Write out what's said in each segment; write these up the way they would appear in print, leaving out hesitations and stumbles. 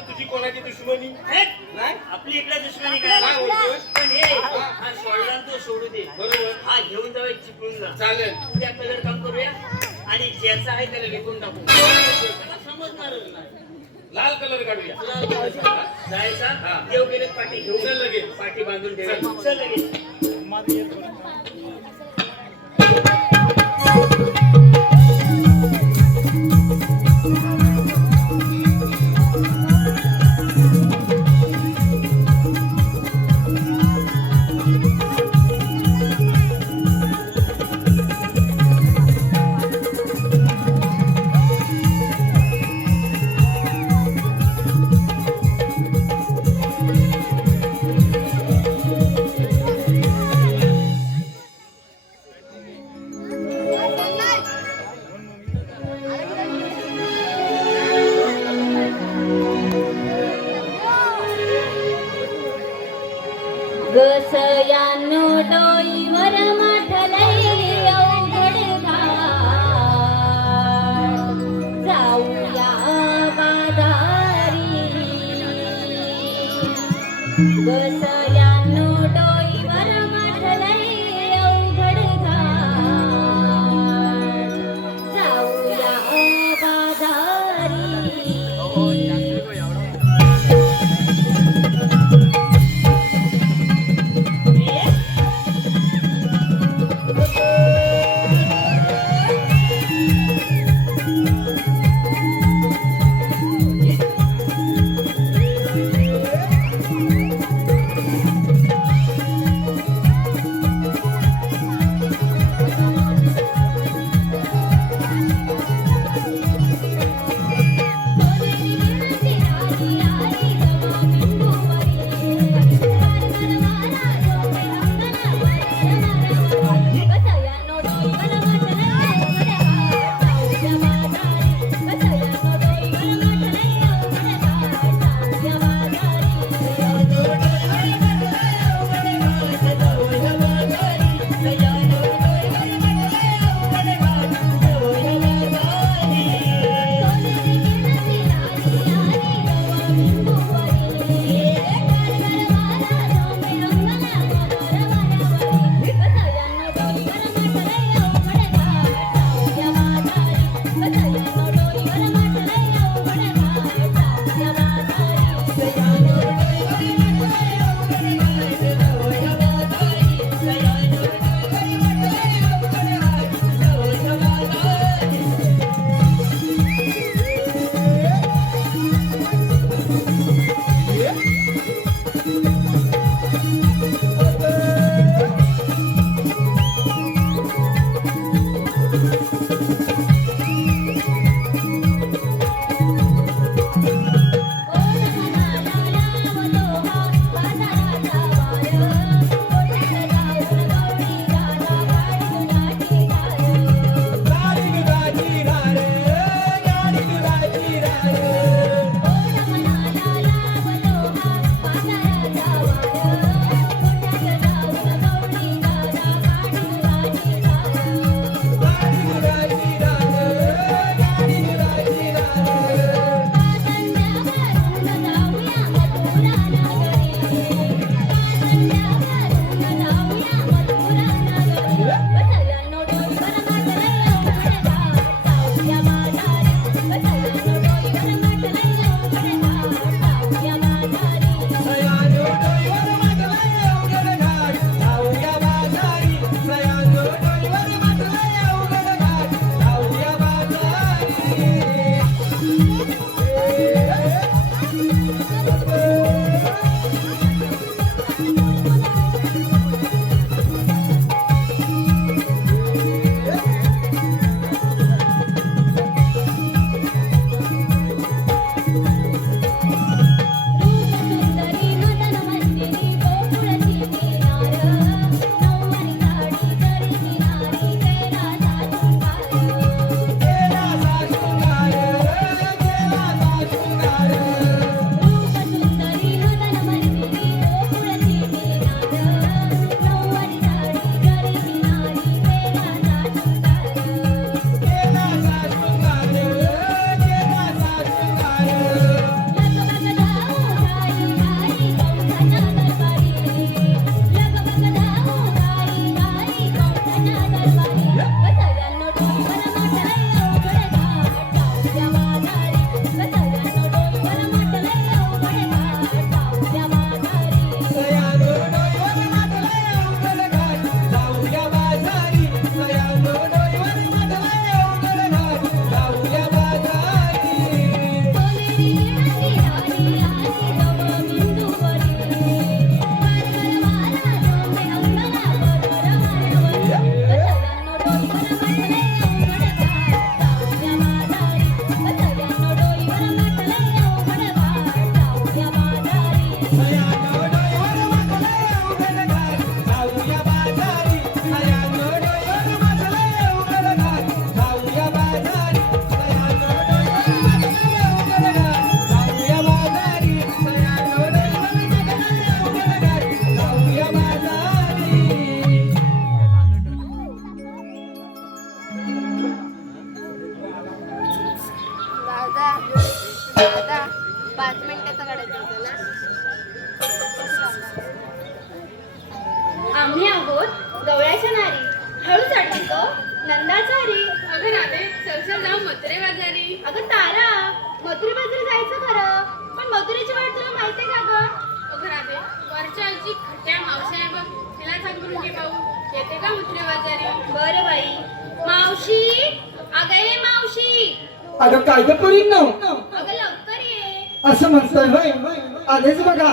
तुझी कोणाची दुश्मनी नाही आपली इकडे दुश्मनी काय पण हे हा सोडला तो सोडू दे बरोबर हा घेऊन जाऊ चिपळून जा चालेल त्या कलर काम करूया आणि ज्याचा आहे त्याला विकून टाकू समजणारच नाही लाल कलर काढूया जायचा देव गेले पाठी घेऊन चल लगेच पाठी बांधून ठेवा चल लगेच गसयानो डोईवर माठलई अवघड घाट जाऊया बाजारी गसयानो डोईवर माठलई अवघड घाट जाऊया बाजारी संगे भाऊ येते का उतरे बाजारी? बरं बाई. मावशी, अगं ये मावशी, अगं काय तर करीन ना अगं लवकर ये. असं म्हणतोय होय आलेच बघा.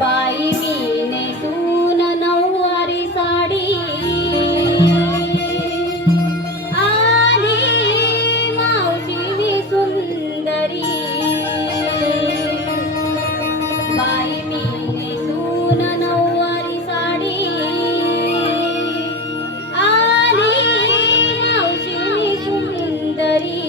बाई मी नेसून नऊवारी साडी आली मावशी मी सुंदरी. बाई मी नेसून नऊवारी साडी आली मावशी मी सुंदरी.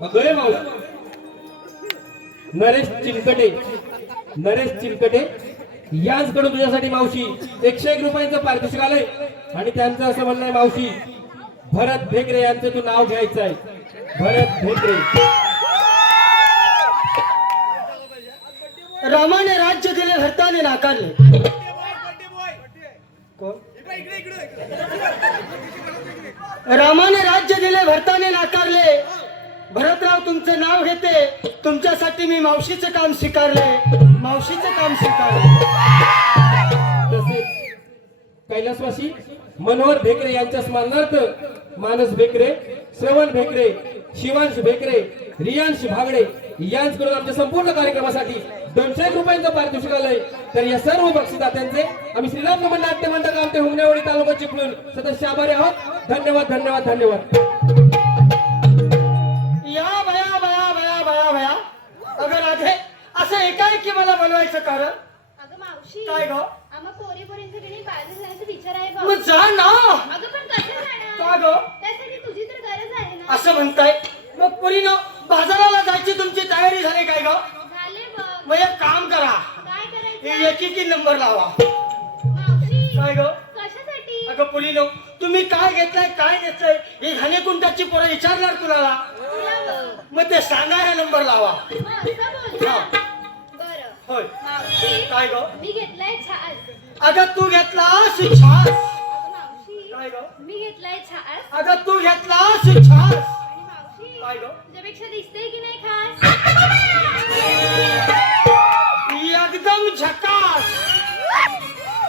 अगं मावशी, नरेश चिलकटे यांचकडून तुझ्यासाठी मावशी 101 रुपयांचं पारितोषिक आलंय. आणि त्यांचं असं म्हणणं आहे मावशी, भरत भेकरे यांचं तू नाव घ्यायचं आहे. भरत भेकरे. रामाने राज्य दिले भरताने नाकारले. कोण? रामाने राज्य दिले भरताने नाकारले. भरतराव तुमचं नाव घेते. तुमच्यासाठी मी मावशीचं काम स्वीकारलंय. मावशीचं काम स्वीकारलंय. तसेच कैलासवासी मनोहर भेकरे यांच्या स्मरणार्थ मानस भेकरे, श्रवण भेकरे, शिवांश भेकरे, रियांश भागडे यांच्याकडून आमच्या संपूर्ण कार्यक्रमासाठी 200 रुपयांचं पारितोषिक आलंय. तर या सर्व बक्षीसदात्यांचे आम्ही श्रीराम कमल नाट्य मंडळ आमचे हुमनेवाडी तालुका चिपळूण सतत आभारी आहोत. धन्यवाद धन्यवाद धन्यवाद. या बया बया बया बया बया अगं राधे, असं एकाएकी मला बोलवायचं कारण अगं मावशी काय ग? आम्हा पोरीपोरींचं की नाही बाहेर जायचं विचार आहे बा. मग जा ना. अगं पण कसं का जाणार? ग? त्यासाठी तुझी तर गरज आहे ना. असं म्हणताय? मग पुरीनो बाजाराला जायची तुमची तयारी झाली काय ग? झाले बघ. मग एक काम करा, काय हे करायचं? एकेकी नंबर लावा. मावशी काय ग? कशासाठी? अगं पुरीनो, तुम्ही काय घेतलंय काय घेतलंय हे घाणेकुंटाची पोरं विचारणार कुणाला? तुला बघ. मग ते सांगा हा नंबर लावा. मग असं बोल ना. हा. बरं. होय. मावशी काय ग? मी घेतलाय छास. अगं तू घेतला सुछास. अगं मावशी काय ग? मी घेतलाय छास. अगं तू घेतला सुछास. आणि मावशी काय ग? तुझ्यापेक्षा दिसतंय की नाही खास? एकदम झकास.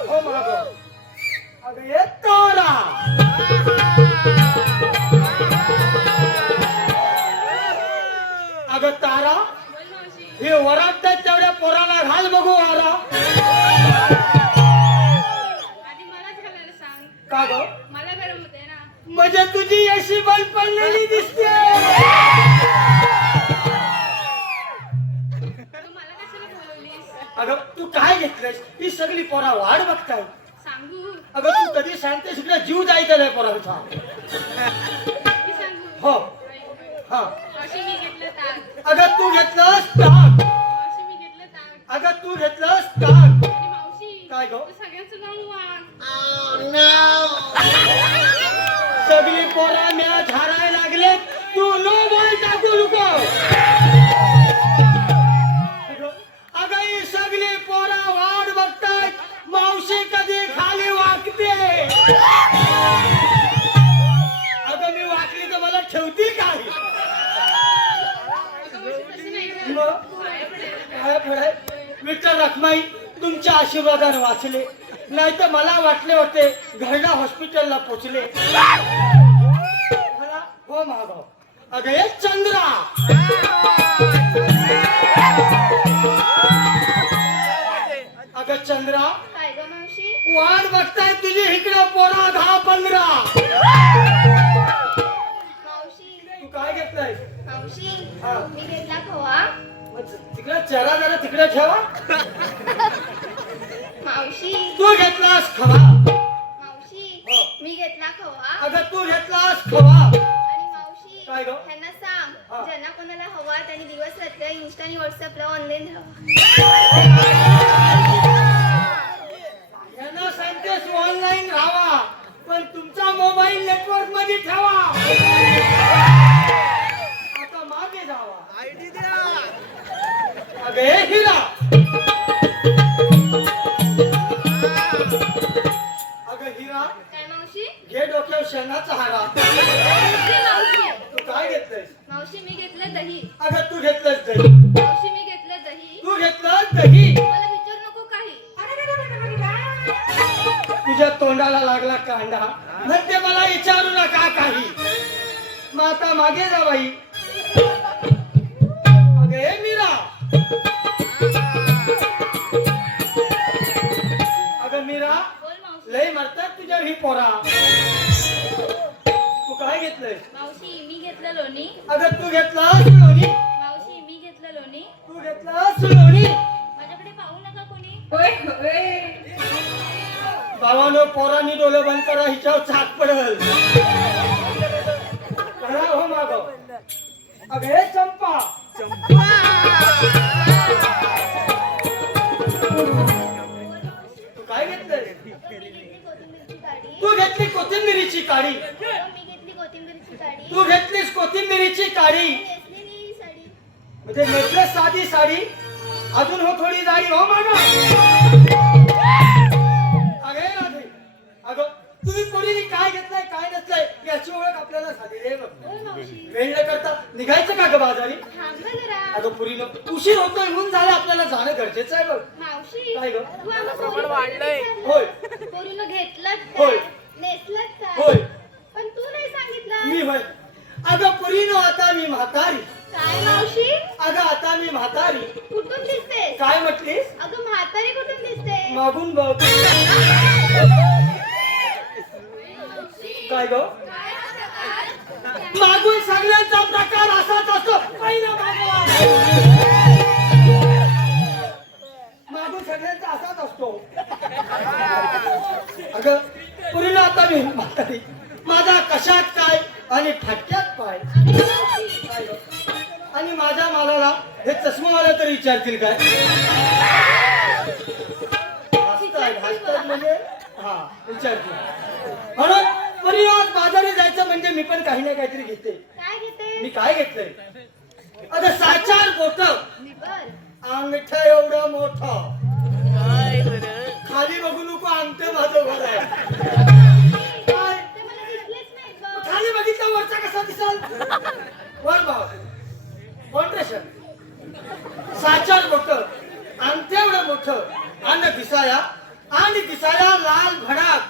हो माग. अगं ये तोरा. अगं तारा, बोल मावशी. हे वराडतात तेवढ्या पोराला घाल बघू आरा. आधी मलाच घालायला सांग. का ग? मला गरम होते ना. म्हणजे तुझी अशी बंद पडलेली दिसते. अगं मला कशाला बोलवलीस? अगं तू काय घेतलंस? ही सगळी पोरा वाढ बघताय. सांगू अगं तू कधी सांगतेस इकडे जीव जायचा नाही पोरांचा. की सांगू? हो. हा. मावशी मी घेतलं ताक. अगं तू घेतलंस ताक. मावशी मी घेतलं ताक. अगं तू घेतलंस ताक. आणि मावशी काय गं? तू सगळ्यांचं नाव वाग. सगळी पोरा म्या झाडायला लागलेत. तू नो बॉल टाकू नको. अगं ही सगळी पोरा वाट बघतायत मावशी कधी खाली वागते. अगं मी वाकली तर मला ठेवतील काय? अगं मावशी तशी नाही गं. मग? पाया पडेल. काय फळे? विठ्ठल रखमाई तुमच्या आशीर्वादाने वाचले, नाही तर मला वाटले होते घरडा हॉस्पिटलला पोचले. मला हो मागव. अगं हे चंद्रा. अगं चंद्रा, काय गं मावशी? वाट बघताय तुझी इकडं पोरा 10-15. मावशी तू काय घेतलंय? मावशी हा. मी घेतला खवा. तिकडे चेहरा जरा तिकडे ठेवा. मावशी तू घेतलास खवा. मावशी हो. मी घेतला खवा. अगं तू घेतलास खवा. आणि मावशी काय गं? ह्यांना सांग हा. ज्यांना कोणाला हवा त्यांनी दिवस रात्र इंस्टा आणि व्हॉट्सअपला ऑनलाईन राहा. यांना सांगतेस ऑनलाईन राहावा, पण तुमचा मोबाईल नेटवर्क मध्ये ठेवा. आता मागे जावा. अगं हे हिरा. अगं हिरा, काय मावशी? घे डोक्यावर शेणाचा हारा. मावशी तू काय घेतलंयस? मावशी मी घेतलं दही. अगं तू घेतलंस दही. मावशी मी घेतलं दही. तू घेतलंस दही. मला विचारू नको काही. तुझ्या तोंडाला लागला कांदा म्हणते मला विचारू नका काही. मग आता मागे जा बाई. अगे मीरा. अगं मीरा, बोल मावशी. लय मरतात तुझ्या ही पोरा. तू काय घेतलंय? मावशी मी घेतलं लोणी. अगं तू घेतलास लोणी. मावशी मी घेतलं लोणी. तू घेतलास लोणी. माझ्याकडे पाहू नका कोणी. भावानो पोरांनी डोळे बंद करा, हिच्यावर छात पडल. करा हो माग. अगं हे चंपा. तू काय घेतलंय? मी घेतली कोथिंबीरची काडी. तू घेतली कोथिंबिरीची काडी. मी घेतली कोथिंबीरची काडी. तू घेतलीस कोथिंबिरीची काडी. नेसलेली साडी. म्हणजे नेकलेस साधी साडी, अजून हो थोडी जाडी हो मागा. अगे राधे, अगं तुम्ही कोणीने काय घेतलंय काय नसलंय याची ओळख आपल्याला झाली रे. बघ बोल मावशी. वेळ न करता निघायचं का ग बाजारी? थांब ना जरा. अगं पुरीनं उशीर होतोय, ऊन झालं, आपल्याला जाणं गरजेचं आहे. बघ मावशी काय गं? तू आम्हा पोरीनं होय. पोरीनं घेतलंच होय. काय नेसलंच होय. काय पण तू नाही सांगितलं. मी होय. अगं पुरीनो आता मी म्हातारी. काय मावशी? अगं आता मी म्हातारी. कुठून कुठून दिसते काय म्हटलीस? अगं म्हातारी कुठून दिसते मागून बघ. काय ग? मागून सगळ्यांचा प्रकार असाच असतो. पहिला मागवा. मागून सगळ्यांचा असाच असतो. अगं पुरीला आता मी म्हातारी, माझा कशात काय आणि फाटक्यात पाय. काय ग? आणि माझ्या मालाला हे चष्मावाला तरी विचारतील काय? हसतात म्हणजे हा विचारतील. म्हणून परी आज बाजारी जायचं म्हणजे मी पण काही ना काहीतरी घेते. काय घेते मी काय घेतलंय? आता 6-4 बोट, बर अंगठ एवढं मोठं. खाली बघू नको, अंगठ माझं वर आहे. काय? ते मला दिसलेच नाहीत बघ. खाली बघितलं वरचा कसा दिसाल? वर भाव कॉन्ट्रेशन 6-4 बोट, अंगठ एवढं मोठं आणि दिसाया लाल भडाक.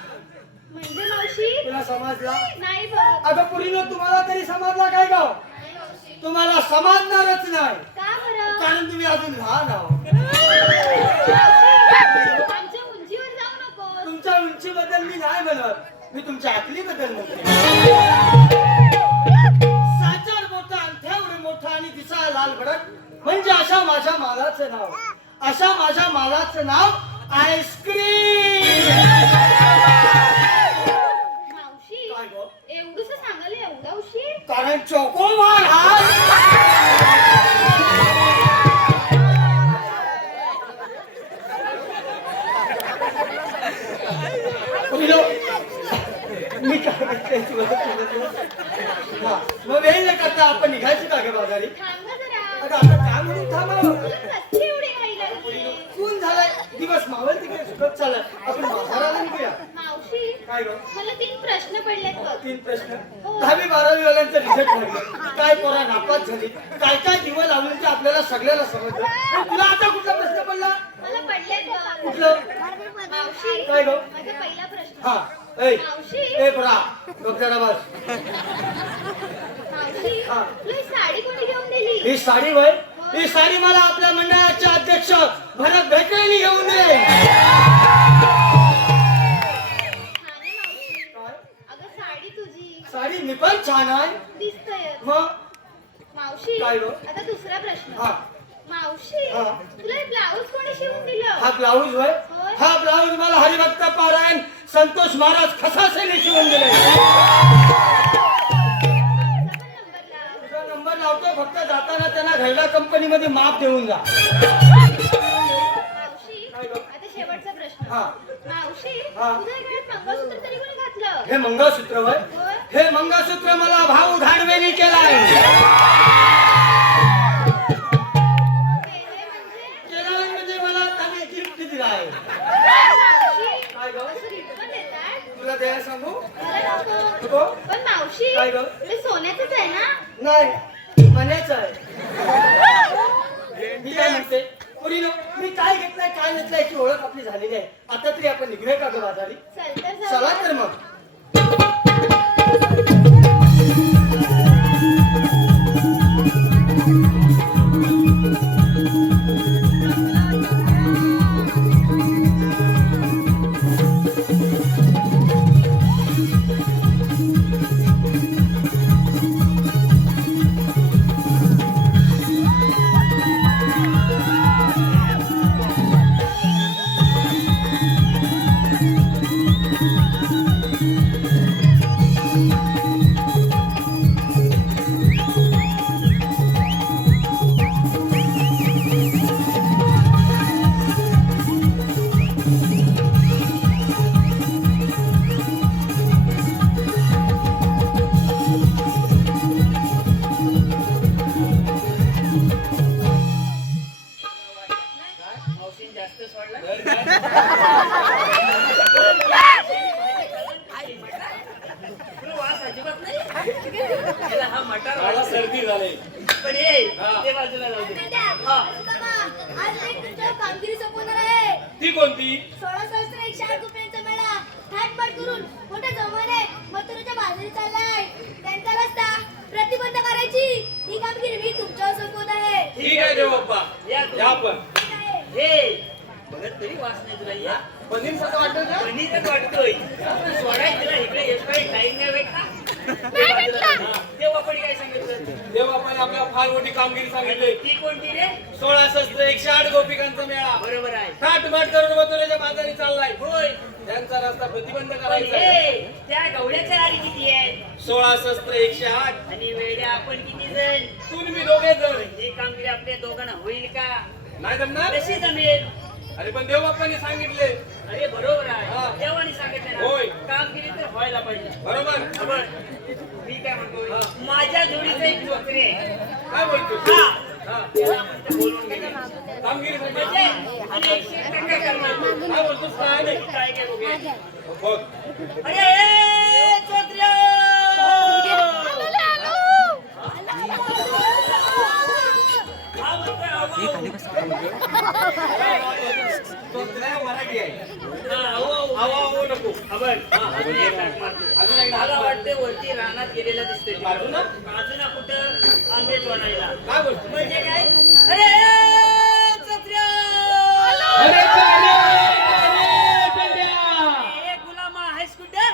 म्हणजे मावशी तुला समजला? नाही बघ. अगं पुरीनो, तुम्हाला तरी समजला काय गाव? नाही मावशी. तुम्हाला समजणारच नाही, का बरं कारण तुम्ही अजून लहान आहात. आमच्या उंचीवर जाऊ नको. तुमच्या उंचीबद्दल मी नाही म्हणत, मी तुमच्या अकलीबद्दल म्हणते. 6-4 बोट, अंगठ्यावर मोठा आणि दिसायला लाल भडक, म्हणजे अशा माझ्या मालाचं नाव. अशा माझ्या मालाचं नाव आईस्क्रीम. मावशी काय गं? एवढंसं सांगायला एवढा उशीर? कारण चोकोबार हा मी काय म्हणते तुला? हा, मग वेळ न करता आपण निघायचं का ग बाजारी? थांबा जरा. अगं आता काय म्हणून थांबावं? तुला कसली एवढी घाई लागली? ऊन झालाय, दिवस मावळ तिकडे सुकत चाललाय, आपण बाजाराला निघूया. मावशी काय ग? मला 3 प्रश्न पडलेत बघ. 3 प्रश्न. 10वी-12वी वाल्यांचं रिझल्ट लागलं, काय पोरा नापास झाली, काय काय दिवं लावून ते आपल्याला सगळ्याला समजलं. पण तुला आता कुठला प्रश्न पडला? मला पडलेत बघ. कुठलं? मावशी काय गं? माझा पहिला प्रश्न. हा ऐ मावशी ए बरा डॉक्टर आवाज. मावशी हा. तुला ही साडी कोणी घेऊन दिली? ही साडी वय, ही साडी मला आपल्या मंडळाचे अध्यक्ष भरत भेटरेंनी घेऊन दिली. छान आहे मावशी. काय? अगं साडी तुझी साडी मी पण छान आहे. दिसतंय. मग मावशी काय गं? आता दुसरा प्रश्न. हा मावशी हा. तुला हे ब्लाऊज कोणी शिवून दिलं? हा ब्लाऊज वय, होय. हा ब्लाऊज मला हरिभक्त पारायण संतोष महाराज खसासेने शिवून दिले. तुझा नंबर लावतो, फक्त जाताना त्यांना घरडा कंपनीमध्ये माप देऊन जा. मावशी काय गं? आता शेवटचा प्रश्न. हा. मावशी हा. तुझ्या गळ्यात मंगळसूत्र तरी कोणी घातलं? हे मंगळसूत्र वय, होय. हे मंगळसूत्र मला भाऊ धाडवेनी केलाय. केलाय म्हणजे मला त्याने गिफ्ट दिलाय. मावशी काय गं? असं रिटर्न देतात? तुला द्यायला सांगू? मला नको. नको? पण मावशी काय गं? ते सोन्याचंच आहे ना? नाही, मण्याचं आहे. मी काय म्हणते, पुरीनो, मी काय घेतलंय काय घेतलंय याची ओळख आपली झालेली आहे. आता तरी आपण निघूया का ग बाजारी? चल तर जाऊ. चला तर मग. मावशीने जास्त सोडला. तुला वास अजिबात नाही. याला हा मटार मला वाटतो. सर्दी झाली. पण ये ते बाजूला जाऊ दे. हा. आज एक तुमच्या कामगिरी संपवणार आहे. ती कोणती? 16,108 रुपयांचा मेळा थाटमाट करून मोठ्या जमाने मथुरेच्या बाजारी चाललाय. त्यांचा रस्ता प्रतिबंध करायची ही कामगिरी मी तुमच्यावर सोपवत आहे. ठीक आहे देव बाप्पा. या या या तुम्ही. पण हे बघत तरी वास नाही तुला या पनीर सारखं वाटतं ना पनीरच वाटतोय सोडाय तिला इकडे येत काही टाईम नाही भेटला तेव्हा पण काय सांगितलं देव आपण आपल्याला फार मोठी कामगिरी सांगितली. ती कोणती रे 16 शस्त्र 108 गोपिकांचा मेळा बरोबर आहे थाटमाट करून मथुरेच्या बाजारी चाललाय. होय त्यांचा रस्ता प्रतिबंध पण करायचा. हे त्या गवड्याच्या आरी किती आहे 16 शस्त्र 108 आणि वेड्या आपण किती जण तुम्ही दोघे जण ही कामगिरी आपल्या दोघांना होईल का नाही जमणार. कशी जमेल अरे पण देव बाप्पांनी सांगितले. अरे बरोबर हा. आहे देवानी सांगितलं होय. ना कामगिरी तर व्हायला पाहिजे बरोबर बरोबर मी काय म्हणतोय हा. माझ्या जोडीचं एक चोकरे आहे. काय बोलतो हा. हा. त्याला आपण ते बोलवून घेऊया. कामगिरी म्हणजे सांगितली. आणि 100% करणार. काय बोलतोस काय नाही काय काय बघूया. बघ अरे ए, चोत्र्या! हा म्हणतोय, तो तुला मराठी आहे. हा, अहो, आवा आवा नको. अबन, अजून एक हाक मारतो. अजून एकदा हाक मला मार. वाटते वरती रानात गेलेला दिसतोय बाजूला? बाजूला कुठं आंबेच वनायला काय बोलतो म्हणजे काय अरे ए, चोत्र्या! अरे पेंड्या. ए, गुलामा आहेस कुठं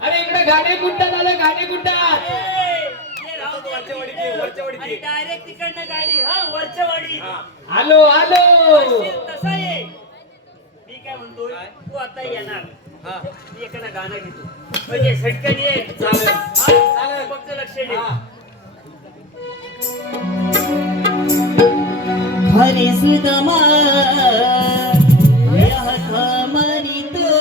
अरे इकडे गाणे गुंडा झालं गाणे गुंडा. वरच्या वाडीत ये, वरच्या वाडीत ये. डायरेक्ट तिकडनं गाडी हा वरच्या वाडी हा. आलो आलो तसा ये मी काय म्हणतोय तू आता येणार हा. मी एखादा गाणं घेतो म्हणजे झटकन ये चालेल. हा? चालेल. फक्त लक्ष दे हा. हरे सुदमा यह कमरितो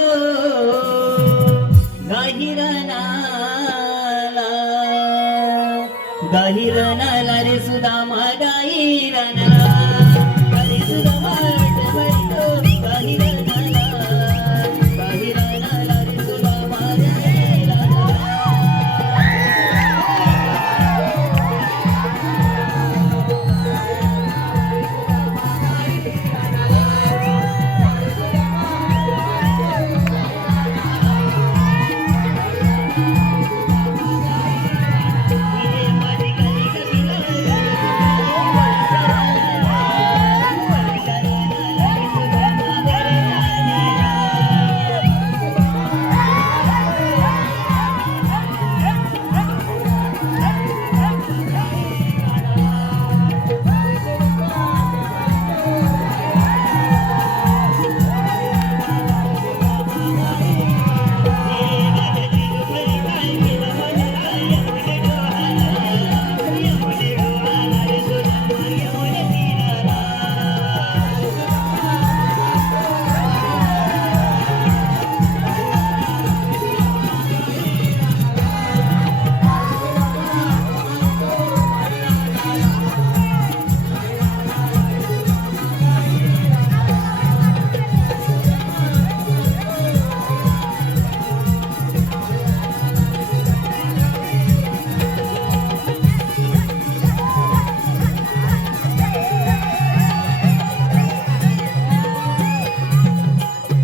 गाहिरनाला रे सुदामा गाहिरनाला हरे सुदामा कमरितो गाहिरनाला गाहिरनाला रे सुदामा गाहिरनाला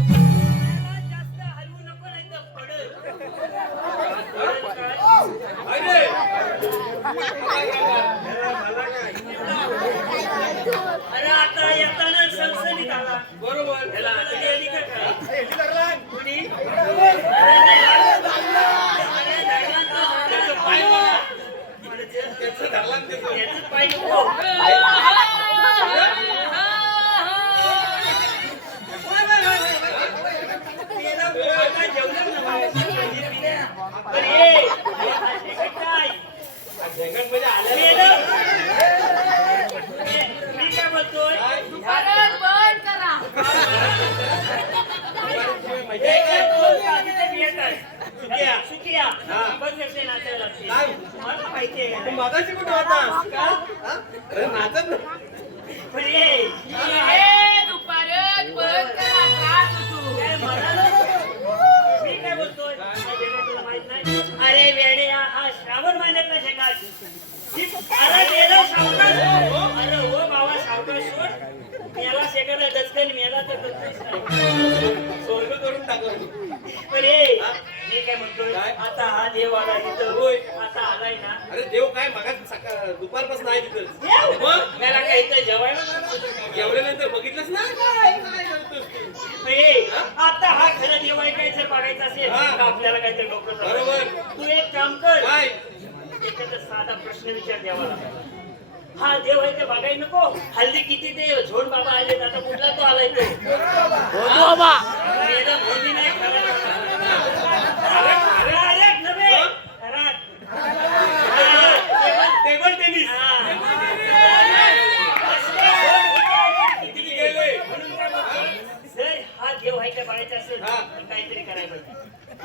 जास्त हलवू नको नाही तर पडेल. पडेल काय? अरे. अरे आता येताना सणसणीत आला. बरोबर ह्याला कधी आली का काय? कुणी? अरे धरला तो पाय धरला. बघा. त्याचं धरला ना त्याचं. याचं पाय नको. त्याला पोटात जेवणार ना बाहेर. पण हे काय? शेंगण म्हणजे आल्या. केलं? मी काय बोलतोय परत बंद करा. हे काय बोल का? तिथे मी येतात. सुकिया. बघ कसे नाचायला लागते. काय? मला माहिती तू आहे. मगाशी कुठं होतास का हा? अरे नाचत नाही. पण ये. हे दुपारत बंद करा. त्रास होतो. काय मला? मी काय बोलतोय? तुला माहित नाही? अरे वेडे हा श्रावण महिन्यातला शेंगा. अरे गेला सावकाश. अरे हो बाबा सावकाश सोड. मेला शेकाला दचकन मेला तर दचकन स्वर्ग करून टाकलं. अरे मी काय म्हणतोय काय? आता हा देव आला इथं होय. आता आलाय ना अरे देव काय मगा सकाळ दुपारपासून आहे तिथं. देव मग मला काय इथं जेवायला जाणार? जेवल्यानंतर बघितलंच ना काय काय करतोस तू? अरे, आता हा खरं देव आहे काय जर बघायचं असेल हा. तर आपल्याला काहीतरी डॉक्टर बरोबर. तू एक काम कर काय एखादा साधा प्रश्न विचार देवाला हा देव आहे ते बघायला नको हल्ली किती ते झोड बाबा आले आता कुठला तो आलाय तो बाबा भूमी नाही खरं अरे नव्हे टेबल टेनिस किती गेले? जर हा देव आहे का बघायचा असेल हा. तर काहीतरी करायला पाहिजे.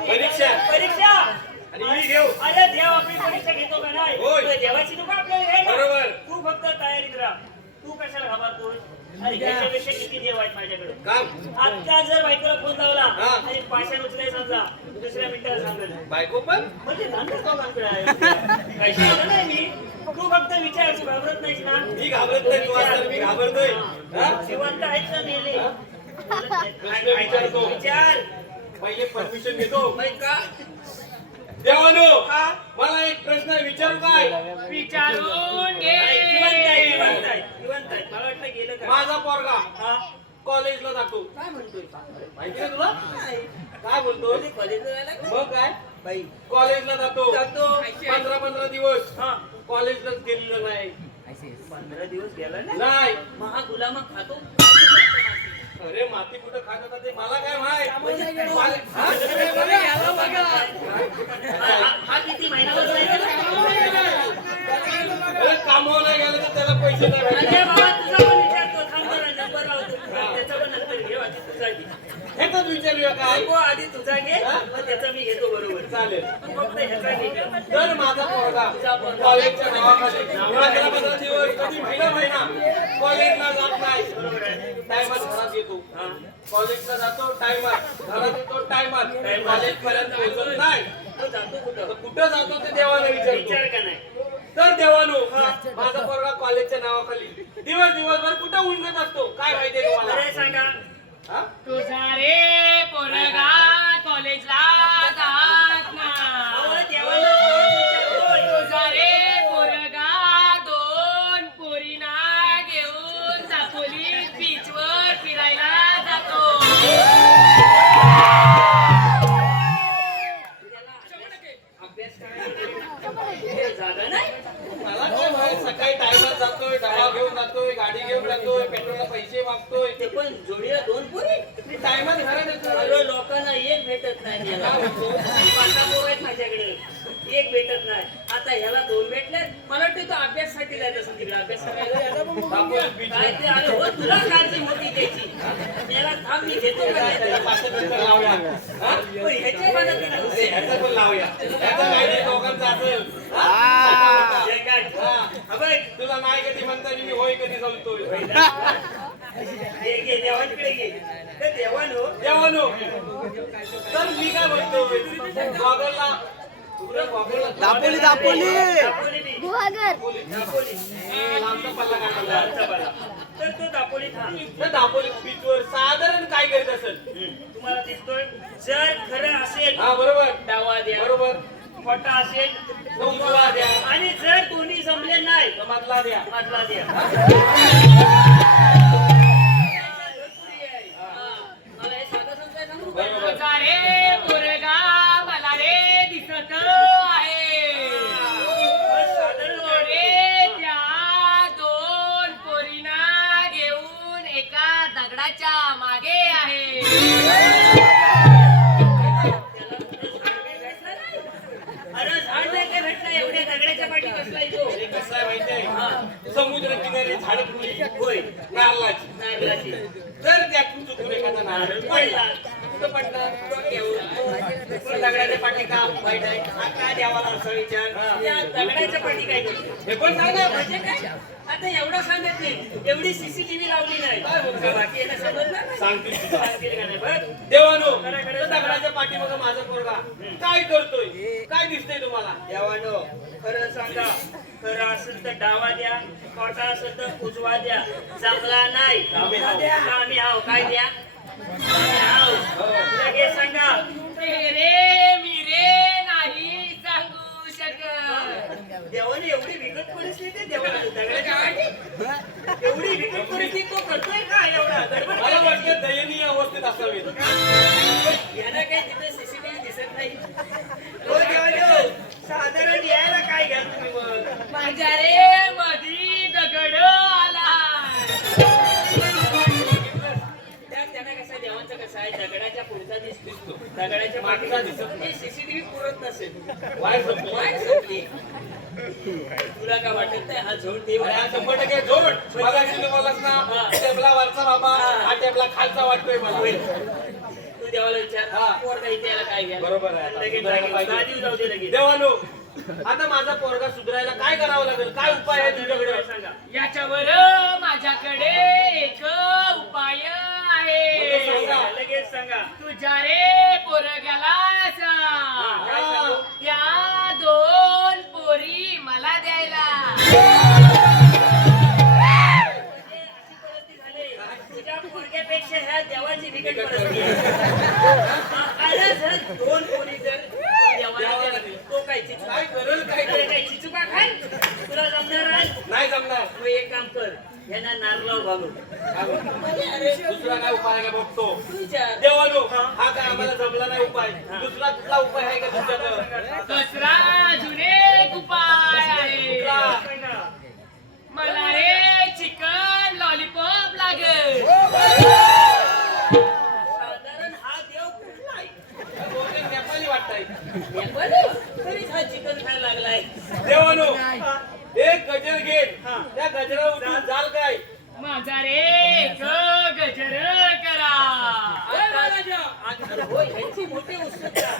परीक्षा. परीक्षा आणि ही घेऊ. अरे देव आपली परीक्षा घेतो का नाही होय. तुला देवाची नको आपल्याला घ्यायला. बरोबर. तू फक्त तयारीत राहा तू कशाला घाबरतोय अरे ह्याच्यापेक्षा किती देव आहेत माझ्याकडे काम आता जर बायकोला फोन लावला हा. आणि पाषाण उचलाय समजा दुसऱ्या मिनिटाला सांगेल बायको पण म्हणजे धंदा दोघांकडे आहे काही शिकवलं नाही मी तू फक्त विचार तू घाबरत नाहीस ना मी घाबरत नाही, तू असताना मी घाबरतोय. हा? जिवंत आहेत ना मेले प्रश्न विचारतो. विचार पहिले परमिशन घेतो. माहित का देवानो मला एक प्रश्न विचारू काय? विचारून घे जिवंत आहे जिवंत आहे जिवंत आहे मला वाटलं गेलं का माझा पोरगा हा कॉलेजला जातो. काय म्हणतोय माहिती आहे तुला काय बोलतो? कॉलेजला जायला का? मग काय बाई कॉलेजला जातो जातो 15 दिवस हा कॉलेजलाच गेलेलं नाही. 15 दिवस गेला ना नाही महा गुलाम खातो अरे माती कुठं खात होता ते मला काय माहित. हा किती महिन्यावर नाही अरे कामावर गेलं तर त्याला पैसे नाही अरे भेटणार. बाबा तुझा पण विचारतो थांब जरा नंबर लावतो त्याचा पण नंतर घे आधी तुझा घे हेच विचारूया काय ऐकू आधी तुझा घे मग त्याचा मी घेतो बरोबर चालेल. तू फक्त ह्याचा घे तर माझा पोरगा कॉलेजच्या नावाखाली 15 दिवस कधी महिना कॉलेजला जात नाही. टायमात घरात येतो. कॉलेजला जातो टायमात घरात येतो टायमात कॉलेज पर्यंत पोहोचत नाही. तो जातो कुठं तर कुठं जातो ते देवाला विचार विचारतो. का नाही तर देवानो माझा पोरगा कॉलेजच्या नावाखाली दिवसभर कुठं उंगत असतो काय माहितीये तुम्हाला? अरे सांगा हा? तुझा रे पोरगा कॉलेजला जात ना अहो, देवाला तोच विचारतोय. तुझा रे पोरगा 2 पोरींना घेऊन दापोली बीचवर फिरायला जातो. अभ्यास करायला झालं नाही मला काय माहित सकाळी टायमात जातोय डबा घेऊन जातोय गाडी घेऊन जातोय पेट्रोलला पैसे मागतोय ते पण जोडीला 2 पोरी मी टायमात घरात येतो. अरे लोकांना एक भेटत नाही याला. 5 पोरं आहेत माझ्याकडे एक भेटत नाही आता ह्याला 2 भेटले मला वाटतं तो अभ्यासासाठी जायचं असेल तिकडे अभ्यास करायला दापोली बीच काय ते अरे हो तुला काळजी मोठी द्यायची याला थांब मी घेतो का नाही त्याला त्याला? 5 नंतर लावूया. हा? पण ह्याच्या मनात नाही अरे हुसेल. ह्याचं पण लावूया. ह्याचं काही नाही दोघांचं असेल. हा? जय काय? हा. हा बघ, तुला नाही कधी म्हणता मी होय कधी जमतोय. घे देवांकडे घे ते देवानो देवानो तर मी काय म्हणतोय गॉगलला दापोली बी. गुहागर दापोली लांबचा पल्ला काढला. आमचा बघा. तर तो दापोली थांब तर दापोली बीचवर साधारण काय करीत असेल? तुम्हाला दिसतोय जर खरं असेल हा बरोबर डावा द्या बरोबर खोटा असेल तो उजवा द्या आणि जर दोन्ही जमले नाही तर मधला द्या. मधला द्या मला हे साधं समजायला सांगू का? बरोबर. तुझा रे पोरगा मला रे दिसत आहे. साधारण तो रे त्या 2 पोरींना घेऊन एका दगडाच्या मागे आहे. अरे झाड नाही काय भेटलं एवढ्या दगडाच्या पाठी बसलाय तो हे कसं आहे माहितीये समुद्र किनारी झाड फुली होय नारळाची नारळाची जर त्यातून चुकून एखादा नारळ पडला कुठं पडला पण दगडाच्या पाठी का वाईट आहे आता देवाला असा विचार त्या दगडाच्या पाठी काय करतो हे पण सांगा म्हणजे काय आता एवढं सांगत नाही एवढी सीसीटीव्ही लावली नाही काय बोलतो? बाकी यांना समजलं नाही. सांगतील तुला. सांगतील का नाही बघ देवानो खरं खरं तर दगडाच्या पाठी मग माझा पोरगा काय करतोय काय दिसतंय तुम्हाला? देवानो खरं सांगा खरं असेल तर डावा द्या खोटा असेल तर उजवा द्या जमला नाही आम्ही हाव. आम्ही हाव काय द्या आम्ही हाव लगेच व्यवस्थित असावेत. यांना काही तिथे सीसीटीव्ही दिसत नाही. हो देवादेव, साधारण यायला काय घ्या तुम्ही मग? माझ्या रे मधी दगड आला. त्यांना कसं देवांचं कसं आहे, दगडाच्या पुढचा दिसतो, दगडाच्या मागचा दिसत नाही. सीसीटीव्ही पुरत नसेल. वाय संपली. वाय संपली. तुला काय वाटत नाही हा झोड देव अरे आहे? हा 100% जोड. मला actually बोललास ना, टेबला वरचा बाबा, हा टेबला खालचा वाटतोय मला. तू देवाला विचार, हा. पोरगा इथे यायला काय घ्या? बरोबर आहे. लगेच सुधारायला जागी- पाहिजे. जागी जाऊ दे लगेच. देवानो, आता माझा पोरगा सुधारायला काय करावं लागेल? काय उपाय आहे तुझ्याकडे? सांगा. याच्यावर माझ्याकडे एक उपाय लगेच आहे. सांगा. लगेच सांगा. तुझ्या रे पोरग्याला सांग. काय सांगू? या 2 पोरी मला द्यायला. म्हणजे अशी परिस्थिती झाली, तुझ्या पोरग्यापेक्षा ह्या देवाची बिकट परिस्थिती आहे. आला जर 2 पोरी जर देवाला दिल्या, तो काय चिचुका? काय करेल काय अरे करेल? काय चिचुका खाय? तुला जमणार आहे? नाही जमणार. तू एक काम कर, यांना नारळाव घालून. अरे दुसरा काय उपाय आहे का बघतो. तू विचार. देवानो, हा काय आम्हाला जमला नाही उपाय. दुसरा कुठला उपाय आहे का तुमच्याकडे? दुसरा अजून एक उपाय आहे. सांगा. मला रे चिकन लॉलीपॉप लागेल. साधारण हा देव कुठला आहे? बहुतेक नेपाळी वाटताय. बरं, तरीच हा चिकन खायला लागलाय. देवानो, एक गजर घे. त्या गजरावर उठून जाल काय? माझा रे एक गजर करा. आता होय, ह्यांची मोठी उत्सुकता.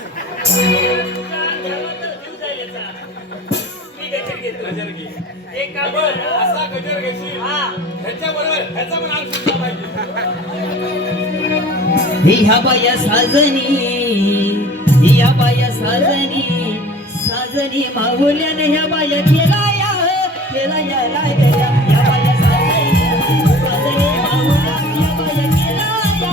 तुझा ठरला तर जीव जाईल याचा. मी गजर घेतो. गजर घे. एक काम बरं, कर. असा गजर घेशील. ह्याच्याबरोबर ह्याचा पण अंग सुटला पाहिजे. ह्या बाया साजनी साजनी माहुल्याने ह्या बाया केला या लागल्या. ह्या बाया साजनी माहुल्या ह्या बाया केला या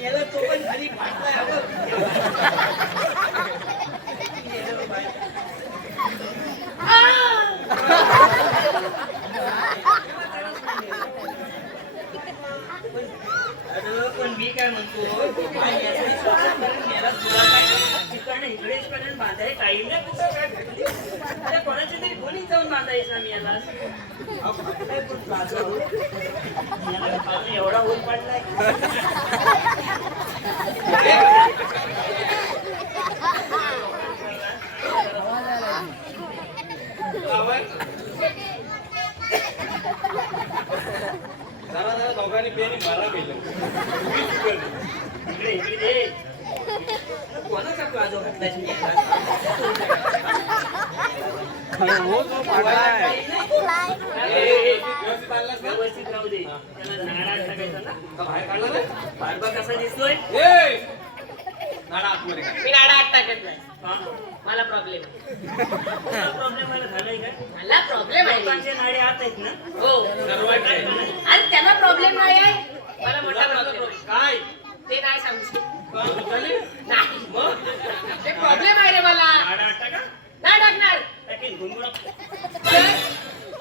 याला तो पण खाली फाटलाय अगं. अरे पण मी काय म्हणतो, याला तुला काय चिकन इकडेच पर्यंत बांधाय काही नाही, कुठं काय घडली? अरे कोणाच्या तरी खोलीत जाऊन बांधायचं मी याला. काय पण त्रास आहे. याला खाली एवढा होल पडलाय. जरा दोघांनी पेनी मारा केलं. इकडे इकडे दे. कोणाचा प्लाझो घातलाय तुम्ही? व्यवस्थित आणलास ना? व्यवस्थित राहू दे. त्याला नारळ टाकायचा ना. आता बाहेर काढला रे? पारबा कसा दिसतोय? ए! नाडा आतमध्ये काढ. मी नाडा आत टाकत नाही. हा. मला प्रॉब्लेम प्रॉब्लेम झालाय का? सर्वांचे नाडे आत आहेत ना? हो सर्वांचे. आणि त्यांना प्रॉब्लेम नाही आहे मला मोठा प्रॉब्लेम काय ते नाही सांगू शकत. झाले? नाही ते प्रॉब्लेम आहे रे मला नाडा आटा का? नाही टाकणार टाकीन घुंगुरा.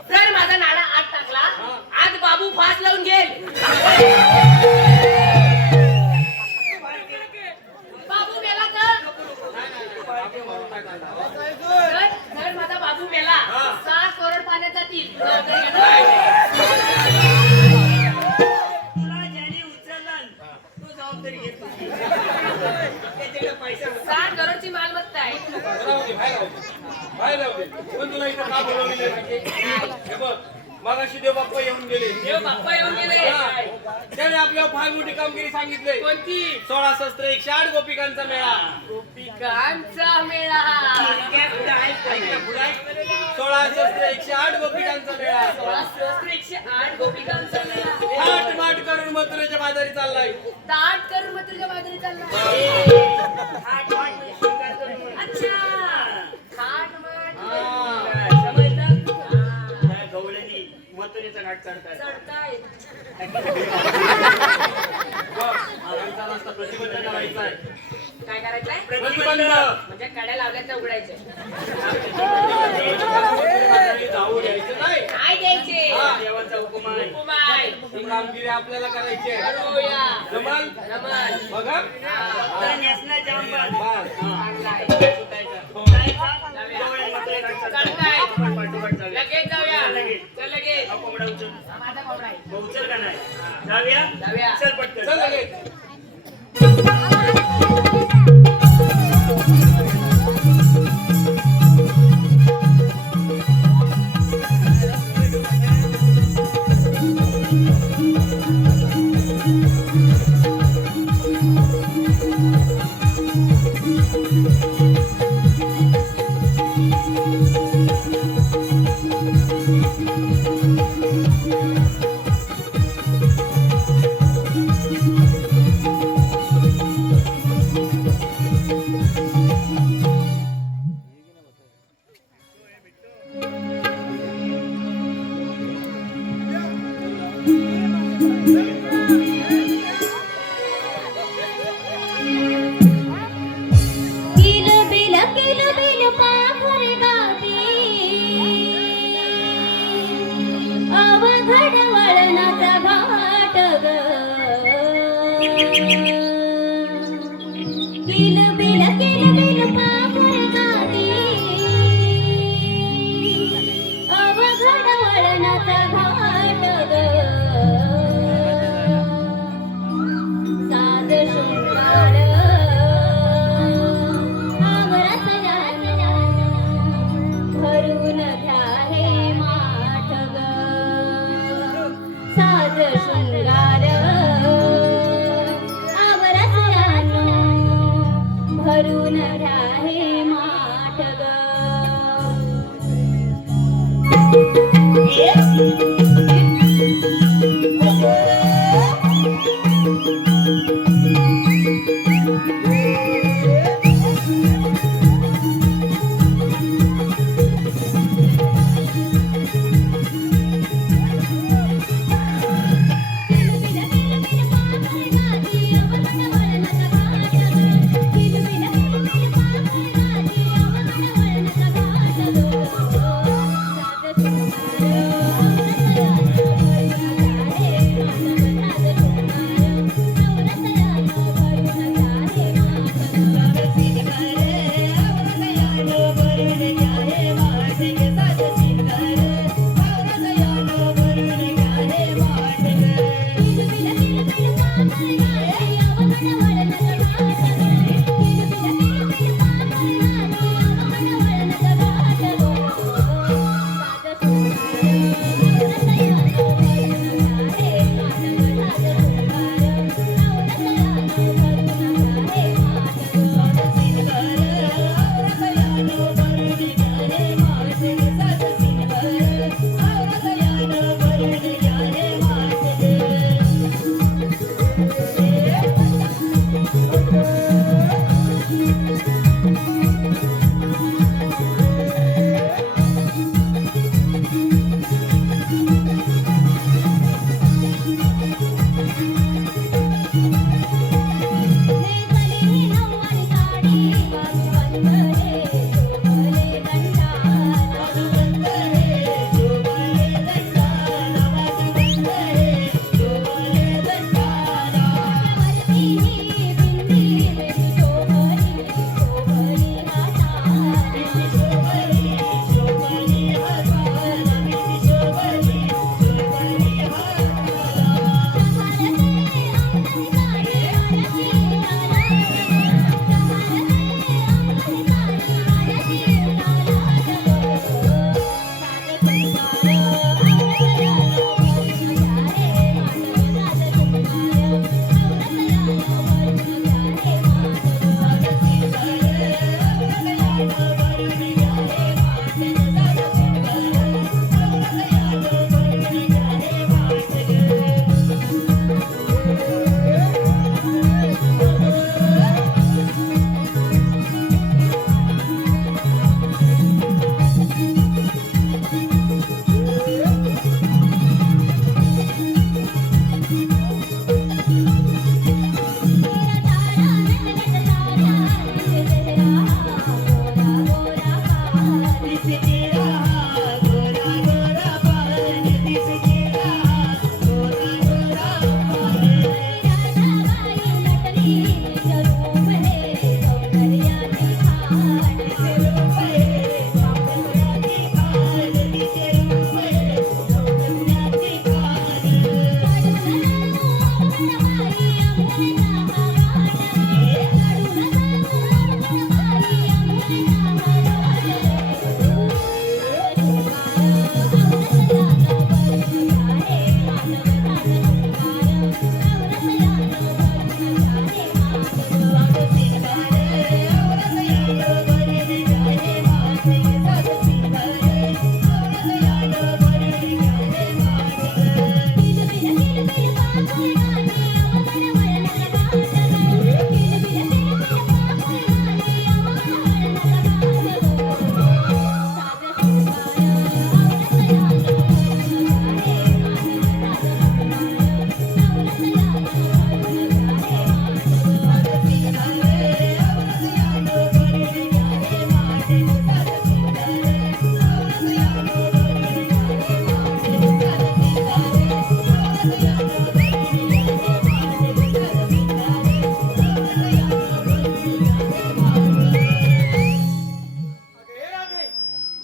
जर माझा नाडा आत टाकला आज बाबू फास लावून घेईल बाबू मेला जर माझा बाबू मेला 7 करोड पाण्यात जातील तुला ज्याने उचललं तो जबाबदारी घेतो. त्याच्याकडे पैसा होता. 7 करोडची मालमत्ता आहे राहू दे, बाहेर राहू दे. बाहेर राहू दे. पण तुला इथं का बोलवलेलं आहे? हे बघ, मगाशी देव बाप्पा येऊन गेले. देव बाप्पा येऊन गेले हा. त्याने आपल्याला फार मोठी कामगिरी सांगितली. कोणती 16 शस्त्र 108 गोपिकांचा मेळा. गोपिकांचा मेळा क्या पुढं आहे का ऐक ना, नाही? पुढे ऐक. 16 शस्त्र 108 गोपिकांचा मेळा. 108 गोपिकांचा मेळा थाट माट करून मथुरेच्या बाजारी चाललाय. ताट करून मग तुझ्या बाजूने चालला हात वाट म्हणजे शिंगार करून. अच्छा थाट माट हा. समजलं? त्या गवळणी मथुरेचा घाट चढताय. चढताय बघ, आमचा रस्ता प्रतिबंध करायचा आहे. काय करायचंय प्रतिबंध. म्हणजे कड्या लावल्याचं उघडायचे बाजारी जाऊ द्यायचं नाही. काय द्यायचे हा. देवाचा हुकुम आहे. कुमाय ही कामगिरी आपल्याला करायची आहे. करूया जमाल रमण बघा. तर नेसना जांबाज. बस. चांगलाय सुटायचा. जाऊया. गवळणी मथुरे घाट चढताय. चढताय. पाठोपाठ जाऊया. लगेच जाऊया लगेच. चल लगेच हा कोंबडा उचल. माझा कोंबडा आहे मग उचल का नाही? जाऊया? जाऊया. चल पटकन. चल लगेच. किलबिल पाखर गाती अवघड वळणाचा घाट ग किलबिल पाखर गाती अवघड वळणाचा घाट ग साध शृंगार भरून घ्या हे माठ ग साध शृंगार आवरसयानो भरून घ्या हे माठ ग साध शृंगार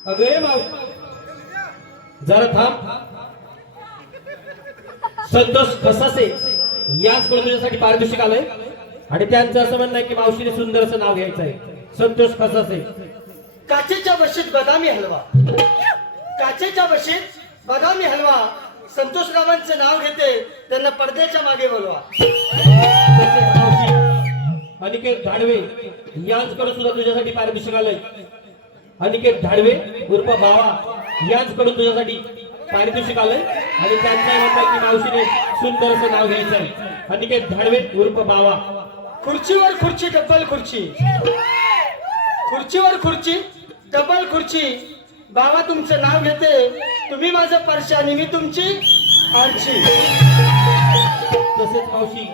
अगं हे मावशी जरा थांब. संतोष खसासे याचकडे तुझ्यासाठी पारितोषिक आलंय आणि त्यांचं असं म्हणणं आहे की मावशीने सुंदर असं नाव घ्यायचं आहे. संतोष खसासे. काचेच्या बशीत बदामी हलवा, काचेच्या बशीत बदामी हलवा. संतोषरावांचं नाव घेते, त्यांना पडद्याच्या मागे बोलवा. तसेच मावशी अनिकेत धाडवे यांच्याकडे सुद्धा तुझ्यासाठी पारितोषिक आलंय. अनिकेत धाडवे उर्फ बावा यांच्याकडून तुझ्यासाठी पारितोषिक आलंय आणि त्यांचं म्हणणं आहे की मावशीने सुंदर असं नाव घ्यायचं आहे. अनिकेत धाडवे उर्फ बावा. खुर्चीवर खुर्ची डबल खुर्ची, खुर्चीवर खुर्ची डबल खुर्ची. बाबा तुमचं नाव घेते, तुम्ही माझं परशा आणि मी तुमची आरची. तसेच मावशी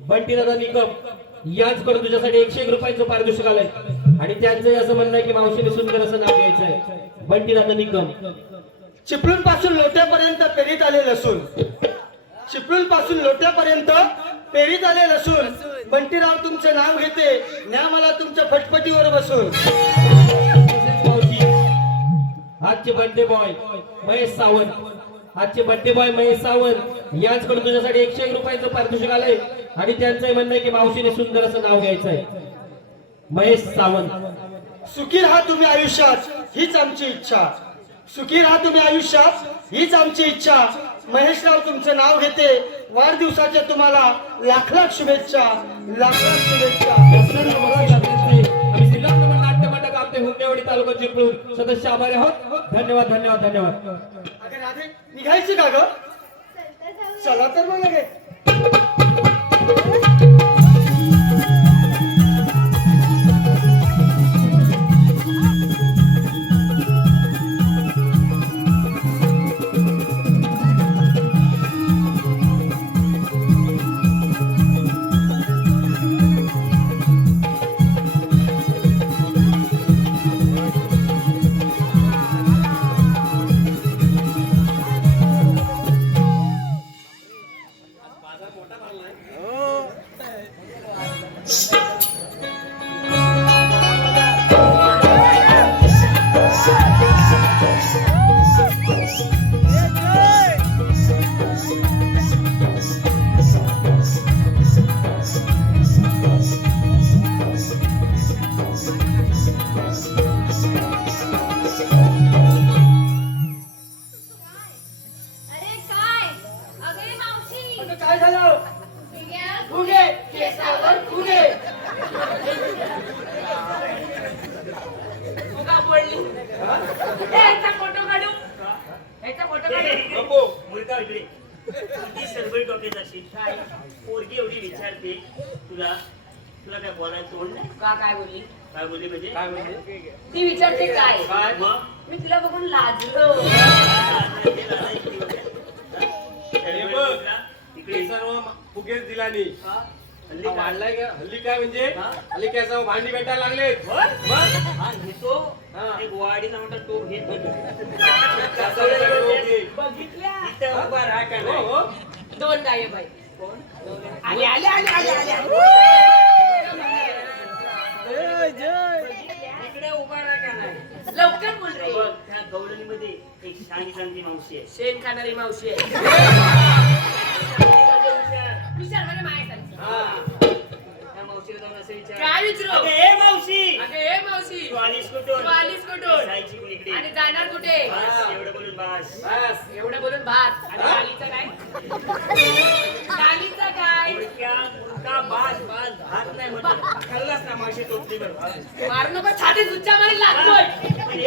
बंटीदादा निकम यांच्याकडे तुझ्यासाठी 101 रुपयाचं पारितोषिक आलंय आणि त्यांचं असं म्हणणं आहे की मावशीने सुंदर असं नाव घ्यायचं आहे. बंटीदादा निकम. चिपळूण पासून लोट्यापर्यंत पेरीत आले लसूण, चिपळूण पासून लोट्यापर्यंत पेरीत आले लसूण. बंटीराव तुमचं नाव घेते, न्या मला तुमच्या फटफटीवर बसून. तसेच मावशी आजचे बर्थडे बॉय महेश सावंत, आजचे बर्थडे बॉय महेश सावंत यांच्याकडे तुझ्यासाठी 101 रुपयाचं पारितोषिक आलंय आणि त्यांचं म्हणणं आहे की मावशीने सुंदर असं नाव घ्यायचं आहे. महेश सावंत. सुखी राहा तुम्ही आयुष्यात हीच आमची इच्छा, सुखी राहा तुम्ही आयुष्यात हीच आमची इच्छा. महेशराव तुमचं नाव घेते, वाढदिवसाच्या तुम्हाला लाख लाख शुभेच्छा, लाख लाख शुभेच्छा. आम्ही श्रीराम नाट्य मंडळ आपले हुंडेवाडी तालुका चिपळूण सदस्य आभारी आहोत. धन्यवाद धन्यवाद धन्यवाद. अगं राधे निघायची का ग? चला तर मग लगे. नको. मुलगा इकडे किती सरबळी डोक्यात अशी काय पोरगी एवढी विचारते तुला तुला काय बोलायचं तोंड नाही का काय बोलली काय बोलली म्हणजे काय म्हणते? ती विचारते काय काय? मग मी तिला बघून लाजलो हे बघ, इकडे सर्व फुगेच दिला नाही. हल्ली काय? वाढलाय का? हल्ली काय म्हणजे हा? हल्ली काय सर्व भांडी भेटायला लागले. हा घेतो हा. एक वाडीला म्हणतात तो घेतो बघितल्या इथं उभा राहा का नाही? हो. दोन गाये बाई कोण? आले आले आले आले आले इकडे उभा राहा का नाही? लवकर बोल रे बघ त्या गवळणीमध्ये एक शाणी चांगली मावशी आहे शेण खाणारी मावशी आहे विचार म्हणजे माया सांगते. हा. त्या मावशीला जाऊन असं विचार काय विचारू अगं, ए मावशी अगं हे मावशी तू आलीस कुठून तू आलीस कुठून? जायची कोण इकडे आणि जाणार कुठे बस, एवढं बोलून बस बस. एवढं बोलून भात आणि डालीचं काय डालीचं काय मुलगा बाज बाज भात नाही म्हटलं खाल्लास ना मावशी टोपली बरं मारू नको छाती सुच्चा मारी लागतोय ए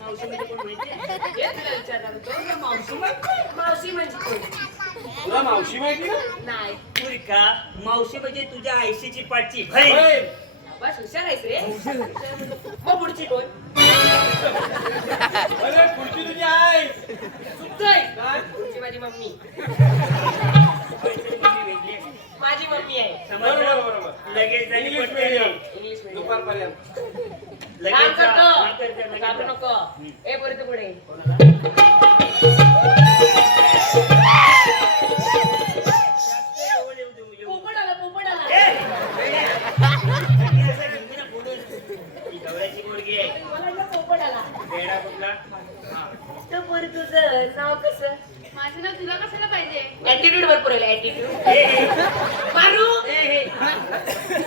मावशी म्हणजे कोण माहिती हे तुला विचारणार होतो मावशी म्हणजे कोण? तुला मावशी माहिती ना? नाही मुलगा मावशी म्हणजे तुझ्या आयशीची पाठची बहीण होय. बस हुशार आहेस रे मग पुढची कोण अरे पुढची तुझी आई. चुकतोय काय? पुढची माझी मम्मी वेगळी आहे. माझी मम्मी आहे समजलं? बरोबर. लगेच झाली इंग्लिश पटकन. medium. English medium. दुपारपर्यंत. काम लगेच जा. करतो हा, कर, कर, लगेच घाबरू जा. नको ए पोरी तू पुढे जवळ येऊ देऊ, येऊ. पोपट आला पोपट आला ए, वेड्या. आणि असं घेऊन ना बोलून. ही गवळ्याची पोरगी आहे. मला वाटलं पोपट आला वेडा कुठला? हा. तर पोरी तुझं नाव कसं माझं नाव तुला कशाला पाहिजे ऍटिट्यूड भरपूर आहे ऍटिट्यूड ए, ए, मारू ए, ए.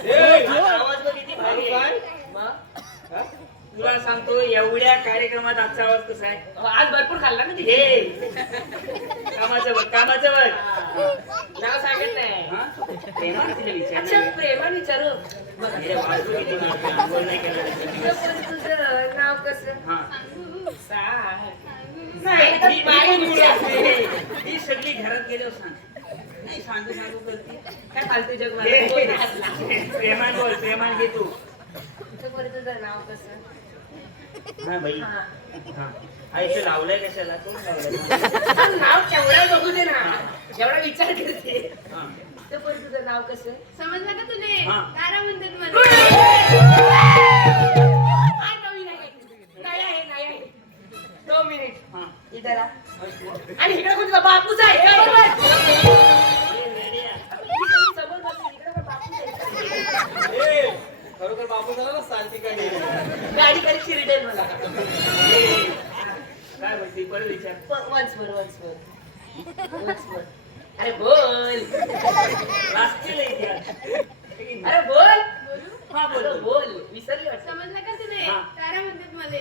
ए, आवाज बघ किती भारी आहे. काय? मग हा? तुला सांगतो एवढ्या कार्यक्रमात आजचा आवाज कसा आहे आज भरपूर खाल्ला ना तिथे हे कामाचं बघ कामाचं बघ नाव सांगत नाही हा? प्रेमानं तिला विचार अच्छा ना. प्रेमान विचारू बघा हे वाजू किती मारते, आंघोळ नाही केलं त्याचं. तर पोरी तुझं नाव कसं हा. नाही, ही- ही बाई कोण विचार. मुलं असते? ही सगळी घरात गेल्यावर सांग नाही सांगू सांगू करते काय फालतू जग मला हे, कोण हसला. प्रेमान बोल प्रेमान घे तू तर पोरी तुझं नाव कसं हा बाई हा. हा इथे लावलंय कशाला कोण लावलंय नाव केवढं बघू दे ना एवढा विचार करते हा. तर पोरी तुझं नाव कसं समजलं का तुले हा. तारा म्हणतात मला आ, नवीन आहे. नाही आहे, नाही आहे. 2 मिनिट हा. इधर आ. आणि इकडे कोण तुझा बापूच आहे का बरोबर? ए, वेड्या. समोर बसली, इकडे पण बापूच आहे. ए, खरोखर बापू झाला ना शांतिकाने. गाडी कधी रिटेल मला ए, काय म्हणते परत विचार वन्स मोर अरे बोल वाचतील इतिहास अरे बोल हा बोल अरे बोल विसरली वाटतं समजलं का तुले हा. तारा म्हणतात मला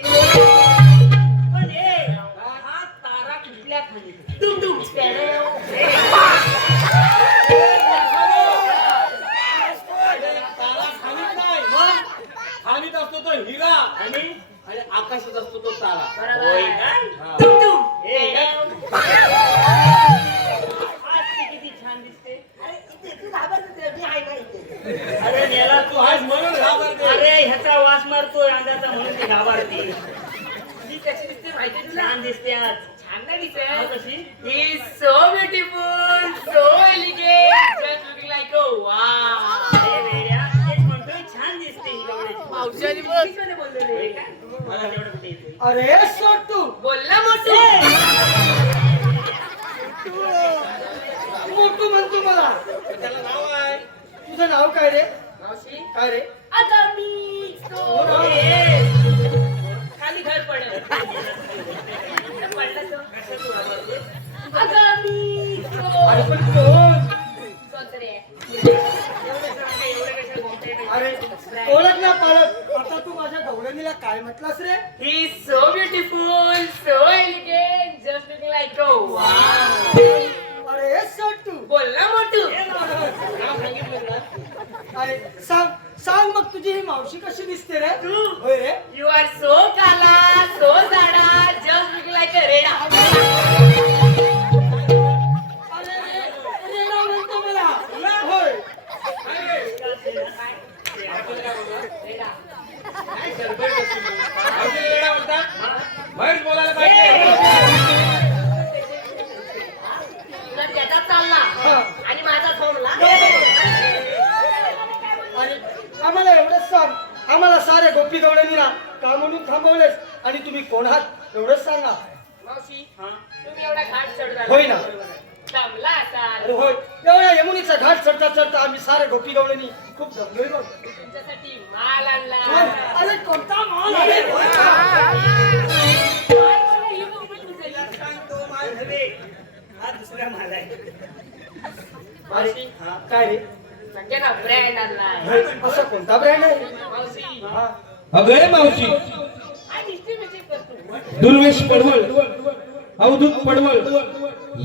पण ए हा तारा कुठल्या खाली टुम टुम स्पॅरो तारा खालीच नाही. मग खालीच असतो तो हिरा आणि आणि आकाशात असतो तो तारा. होय काय हा. टुम टुम ए, आज ती किती छान दिसते अरे इथे तू घाबरते मी आहे ना इथे अरे नेला तू आहेस म्हणून घाबरते. अरे ह्याचा वास मारतोय अंगाचा म्हणून ती घाबरते मी कशी दिसते माहिती तुला छान दिसते आज छान नाही हा, दिसत कशी He is so beautiful, so elegant, just looking like a wow. अरे वेड्या तेच म्हणतोय छान दिसते ही गवळ्याची. इंग्लिशमध्ये बोललो होय रे. काय? मला तेवढं कुठे येतोय अरे सोटू बोल ना मोठू मोटू म्हणतो मला. त्याला नाव आहे. तुझं नाव काय रे? मावशी काय रे? अगं मी तो खाली घर पडलं पडलं तो कशात तू घाबरतोय? अगं मी अरे पण कोण? सोचरे एवढं कशाला बोलतोय? अरे ओळख ना पालक. आता तू माझ्या गवळणीला काय म्हटलास रे? He is so beautiful, so elegant, just looking like a wow. अरे सोटू. बोल ना मोठू नाव सांगितलं ना. अरे सांग मग तुझी ही मावशी कशी दिसते रे? होय रे? You are so काला, so जाडा, just looking like a रेडा. आहात एवढंच सांगा. मावशी हा तुम्ही एवढा घाट चढला होय ना. दमला असाल अरे होय, एवढ्या यमुनीचा घाट चढता चढता आम्ही सारे गोपी गवळणी खूप दमलोय बघ. तुमच्यासाठी माल आणला होय. अरे कोणता माल आहे? नव्हे, हा दुसरा माल आहे. अरे काय रे? सगळ्यांना ब्रँड आणलाय होय, असा कोणता ब्रँड आहे? मावशी हा. अगं मावशी, आणि डिस्ट्रीब्युशन करतो दुर्वेश पडवळ, अवधूत पडवळ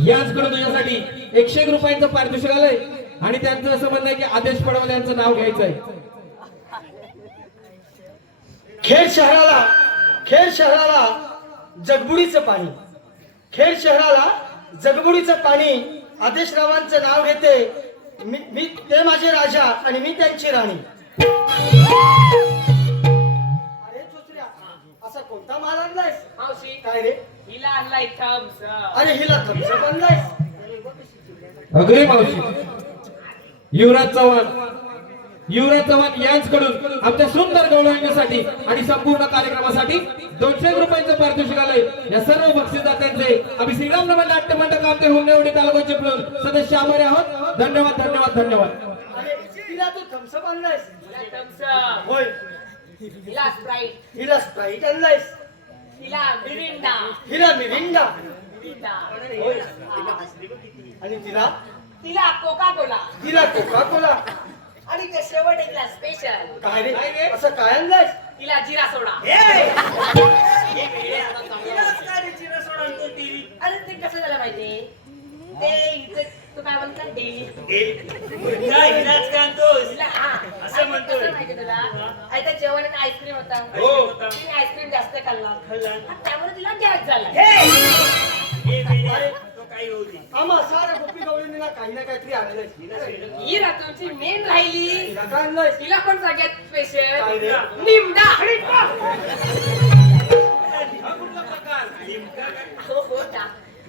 याचकडे तुझ्यासाठी 101 रुपयांचं पारितोषिक आलंय आणि त्यांचं असं म्हणणं आहे की आदेश पडवळ यांचं नाव घ्यायचं आहे. खेड शहराला जगबुडीचं पाणी. खेड शहराला जगबुडीचं पाणी. आदेशरावांचं नाव घेते मी ते माझे राजा आणि मी त्यांची राणी. अरे चुचऱ्या, असा कोणता माल आणलायस? मावशी काय रे? हिला आणलाय थम्स अरे हिला थम्सअप आणलायस? अगं मावशी, युवराज चव्हाण यांच्याकडून आमच्या सुंदर गवळणीसाठी आणि संपूर्ण कार्यक्रमासाठी 200 रुपयांचं पारितोषिक आलंय. या सर्व बक्षीसदात्यांचे आम्ही श्रीराम नमन नाट्य मंडळ आमचे हुंडेवडी तालुक्याचे मिळून सदस्य आभारी आहोत. धन्यवाद धन्यवाद धन्यवाद. अरे हिला तू थम्सअप आणलायस? हिला थम्स होय. हिला स्प्राईट हिला स्प्राईट आणलायस? हिला मिरिंडा हिला मिरिंडा. होय. आणि तिला तिला कोका कोला तिला कोका कोला. आणि ते शेवट एकला स्पेशल काय रे? असं काय आणलायस? तिला जिरा सोडा अरे ते कसं झालं माहिती ते इथे तू काय म्हणता डेली असं म्हणतोय. माहिती तुला आई त्या जेवणात आईस्क्रीम होता हो. तिने आईस्क्रीम जास्त खाल्ला खाल्ला. त्यामुळे तिला गॅस झाला तो काही होऊ दे. आम्हा साऱ्या गोपी गवळींना काही ना काहीतरी आणलंयस. ही ना तुमची मेन राहिली तिला काय आणलंयस? तिला पण सगळ्यात काय स्पेशल रे? निमडा हा कुठला प्रकार?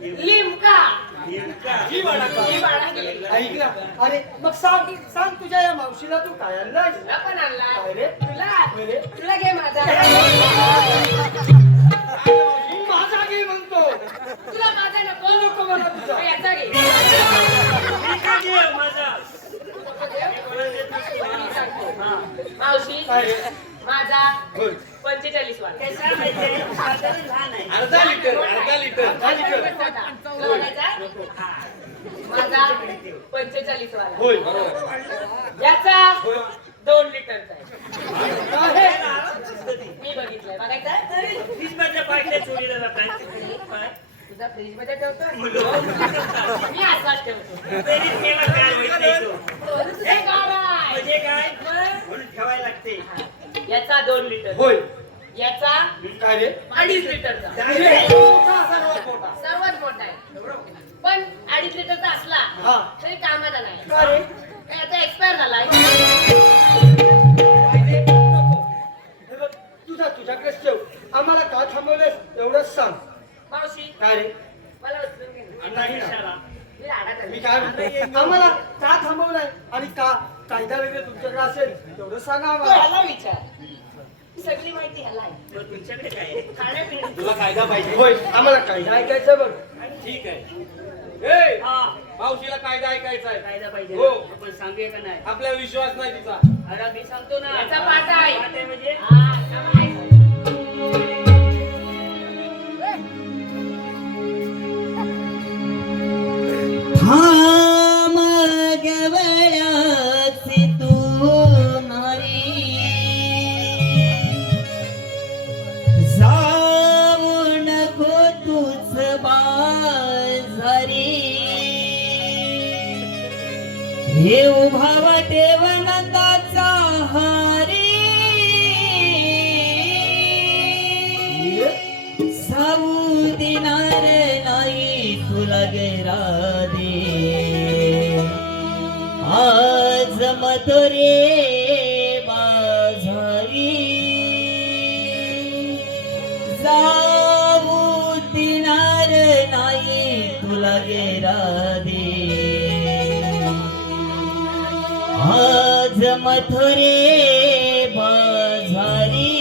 लिमका ही वाडा का? ही बाळा गेली. ऐक ना. अरे मग सांग सांग तुझ्या या मावशीला तू काय आणलंयस? तुला पण आणला काय रे? तुला काय रे? तुला घे माझा माझा घे म्हणतो. तुला माझा नको नको मला तुझा. मग याचा घे मी का घे माझा? मावशी काय रे? माझा होय. 45 वाला कसा माहितीये? साधारण लहान आहे. अर्धा लिटर अर्धा लिटर. तुला बघायचा? माझा 45 वाला होय. याचा 2 लिटरचा आहे काय आहे? मी बघितलंय बघायचं फ्रीजमधल्या बाटल्या चोरीला जातात. काय? तुझा फ्रीज मध्ये ठेवतो मुलं. मी असाच ठेवतो तरी ठेवा काय माहित नाही तो. तुझं गाव आहे. म्हणजे काय? म्हणून ठेवायला लागते. याचा 2 लिटर होय. याचा काय रे? 2.5 लिटरचा सर्वात मोठा. सर्वात मोठा आहे पण 2.5 लिटरचा असला हा. तरी कामाचा नाही काय रे? आता एक्सपायर झालाय हे बघ, तुझ्याकडेच ठेव. आम्हाला का थांबवलंस एवढंच सांग. मावशी काय रे? मला उचलून घे ना. आता इशारा. मी राहणार मी आहे. काय म्हणतो? आम्हाला का थांबवलंय आणि का कायदा वगैरे तुमच्याकडे असेल तेवढं सांगा तो आम्हाला. ह्याला विचार सगळी माहिती ह्याला आहे मग तुमच्याकडे काय आहे? खाण्यापिण्याची तुला कायदा पाहिजे? होय. आम्हाला कायदा ऐकायचं बघ. ठीक आहे. ए, हा, मावशीला कायदा ऐकायचा आहे. कायदा पाहिजे हो. ना? आपण सांगूया का नाही? आपला विश्वास नाही तिचा. अरे मी सांगतो ना. याचा पाठ आहे. पाठ आहे म्हणजे? हा, थांब आहे. थांब गवळ्याची तू नारी जाऊ नको तूच बाजारी हे उभावा ठेवनंदाचा हारी साऊ देणार नाही तुला गेरा दे आज मथुरे बाजारी जाऊ देणार नाही तुला गेरा दे आज मथुरे बाजारी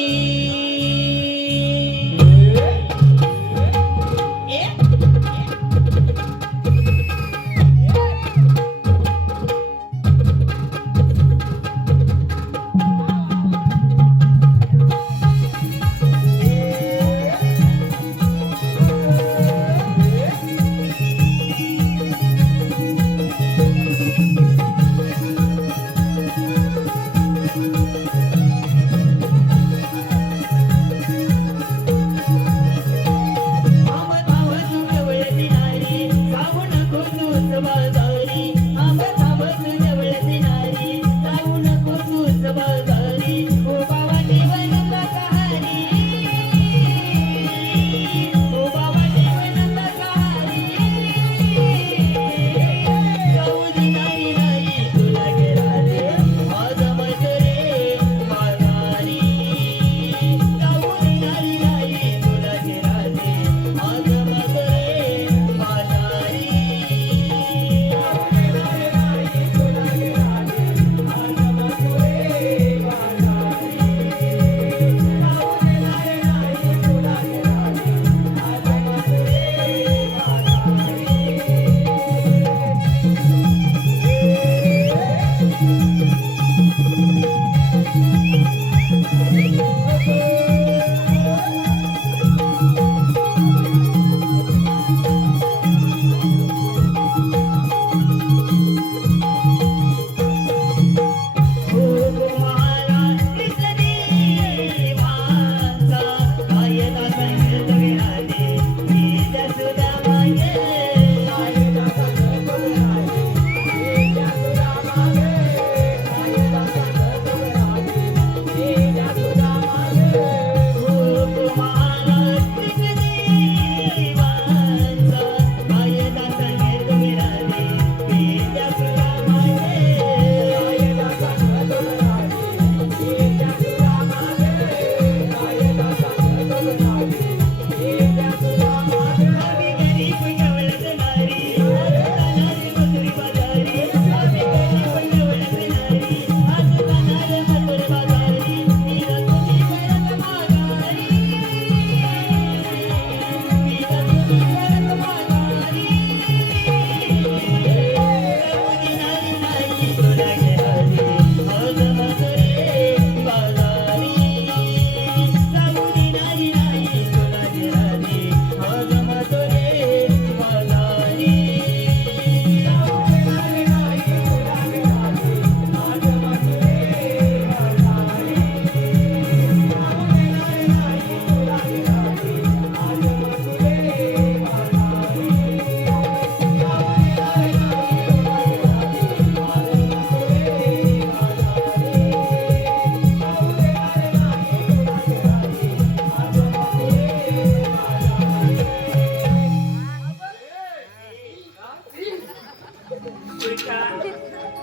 का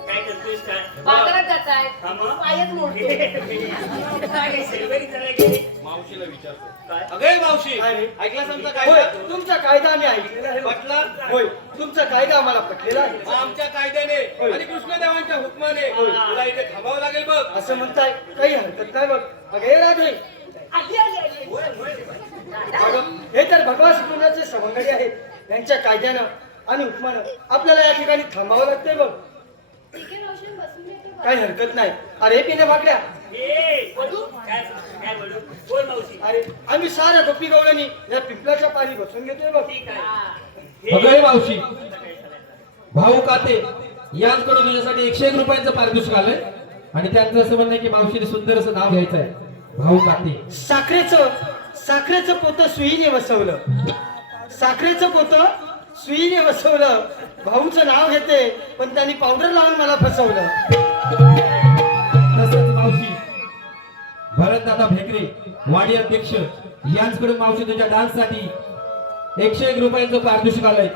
काय करतोयस काय बाजारात जाताय हा मग? पायच मोडतो काय सेल्वरी झाला गेले मावशीला विचारतो काय अगे मावशी काय रे? ऐकलास आमचा होय कायदा तुमचा कायदा आम्ही ऐकलेला आहे पटला होय तुमचा कायदा आम्हाला पटलेला आहे मग आमच्या कायद्याने होय. आणि कृष्णदेवांच्या हुकमाने तुला इथे थांबावं लागेल बघ असं म्हणताय काही हरकत नाही बघ अगे राधे आली आली आली अगं, हे तर भगवान श्रीकृष्णाचे सवंगडी आहेत यांच्या कायद्यानं आणि हुकमानं आपल्याला या ठिकाणी थांबावं लागतंय बघ ठीक आहे मावशी बसून घेतो बा. काही हरकत नाही अरे पिण्या भाकड्या ए बोलू काय काय बोलू बोल मावशी अरे आम्ही साऱ्या गोपी गवळणी या पिंपलाच्या पारी बसून घेतोय बघ ठीक आहे बघा हे मावशी भाऊ काते यांकडून तुझ्यासाठी 101 रुपयांचं पारितोषिक आलंय आणि त्यांचं असं म्हणणं आहे की मावशीने सुंदर असं नाव घ्यायचं आहे भाऊ काते. साखरेचं पोतं सुईने वसवलं साखरेचं पोतं सुईने वसवलं भाऊचं नाव घेते पण त्यांनी पावडर लावून मला फसवलं तसंच मावशी भरतदादा भेकरे वाडी अध्यक्ष यांच्याकडून मावशी तुझ्या डान्ससाठी 101 रुपयांचं पारितोषिक आलंय.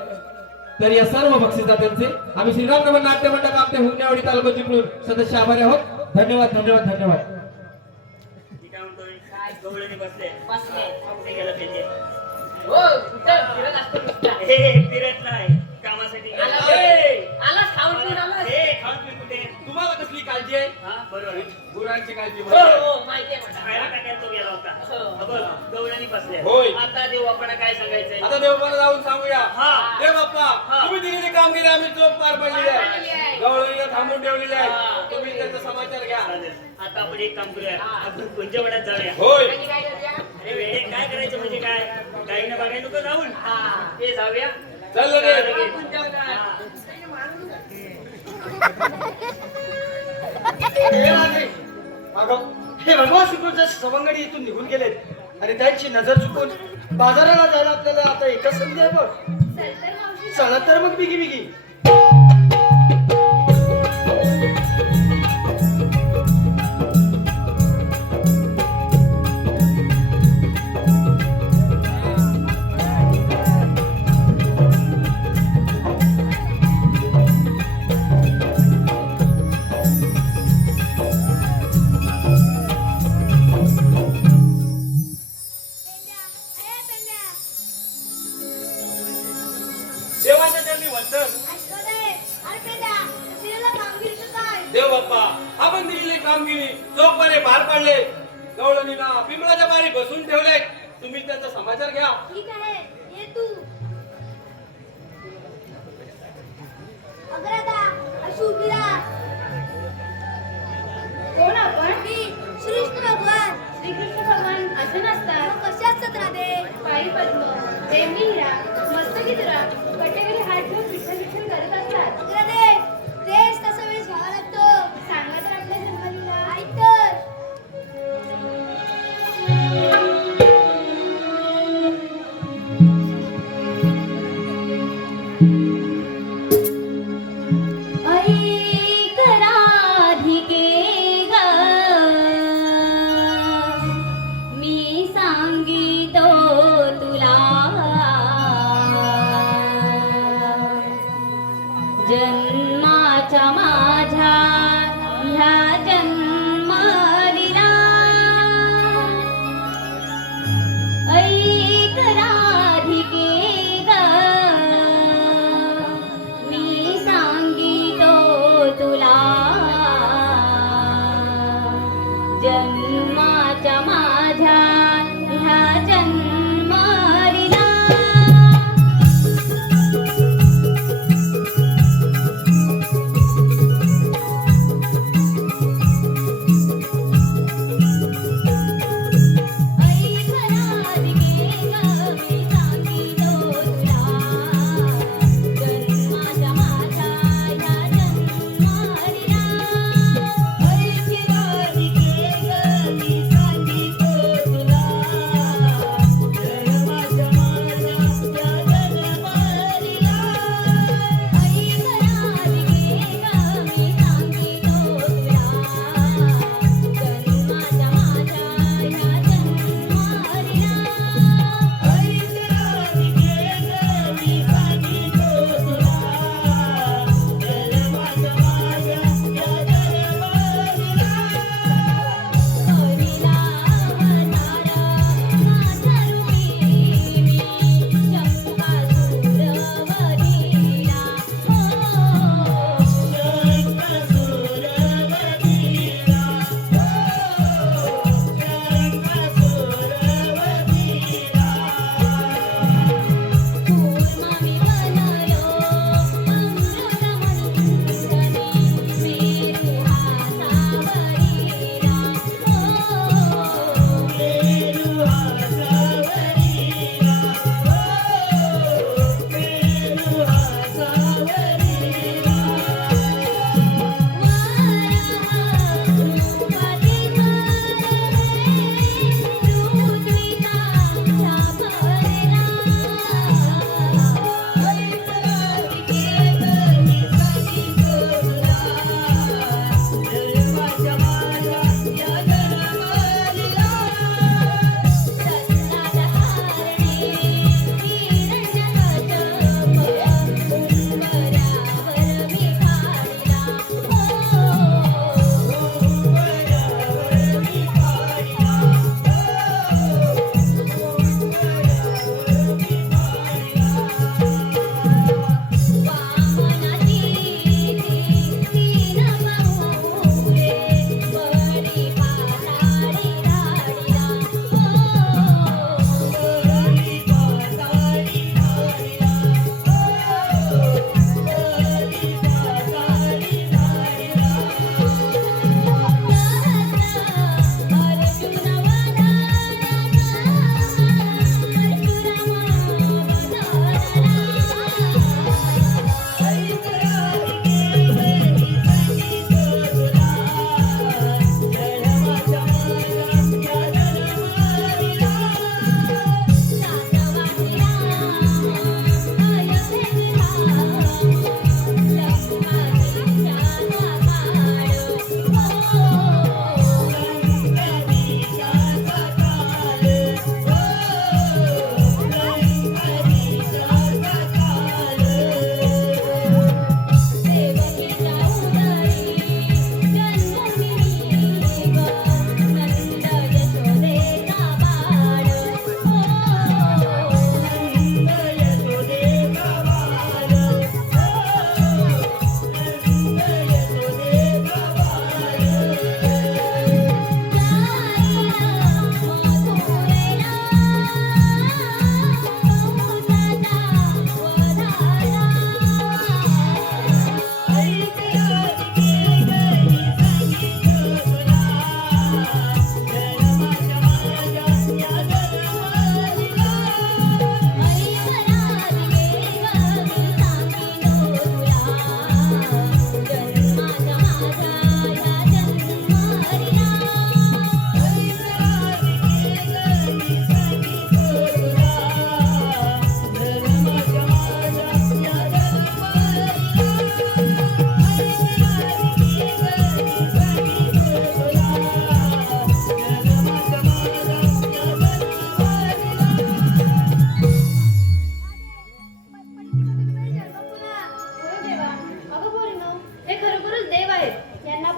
तर या सर्व बक्षिसदात्यांचे आम्ही श्रीराम रमण नाट्य मंडळ आमच्या हुकण्यावाडी तालुका चिपळूण सदस्य आभारी आहोत. धन्यवाद धन्यवाद धन्यवाद. मी काय म्हणतोय काय गवळणी बसले बसले. कुठे गेला पाहिजे हो कुठं फिरत असतो नुसता. हे फिरत नाही कामासाठी आला गेला. ए, आलास खाऊन पिऊन आलास ए, खाऊन पिऊन कुठे तुम्हाला कसली काळजी आहे हा बरोबर आहे. गुरांची काळजी हो म्हणजे. हो माहिती आहे मला खायला टाकायला तो गेला होता हो. बघ गवळणी बसले होय. आता देऊ आपण काय सांगायचंय आता देवबाला जाऊन सांगूया हा. देव बाप्पा हा. तुम्ही दिलेली कामगिरी आम्ही चोख पार पडलेली पार पडलेली आहे आहे. गवळणीला थांबून ठेवलेली हा. आहे तुम्ही त्याचा समाचार घ्या चालेल. आता आपण एक काम करूया आपण पंचवड्यात जाऊया होय आणि काय करूया? अरे वेळे काय करायचं म्हणजे काय गाईनं बघायला नको जाऊन हा. ते जाऊया चल रे आपण जाऊया. हे राधे, अगं, हे भगवान श्रीकृष्णाचे सवंगडी इथून निघून गेलेत आणि त्यांची नजर चुकून बाजाराला जायला आपल्याला आता एकच संधी आहे बघ चल तर मावशी चला तर मग बिगी बिगी पेंड्या अरे पेंड्या देवाच्या चरणी वंदन ऐकत आहे अरे पेंड्या तिला कामगिरीचं काय देव बाप्पा आपण दिलेली कामगिरी चोखपणे पार पाडले गवळणीला पिंपळाच्या पारी बसून ठेवले तुम्ही त्यांचा समाचार घ्या ठीक आहे ये तू अग्रदा अशुभिरा कोण आपण मी श्रीकृष्ण भगवान श्रीकृष्ण भगवान असं नसतात कसे असतात राधे पायी पद्म देवी हिरा मस्तकी तुरा कटेकडे हात घेऊन विठ्ठल विठ्ठल करत असतात अग्रदे तेच तसा वेळेस घ्यावा लागतो सांगा तर आपल्या जन्मलीला ऐक तर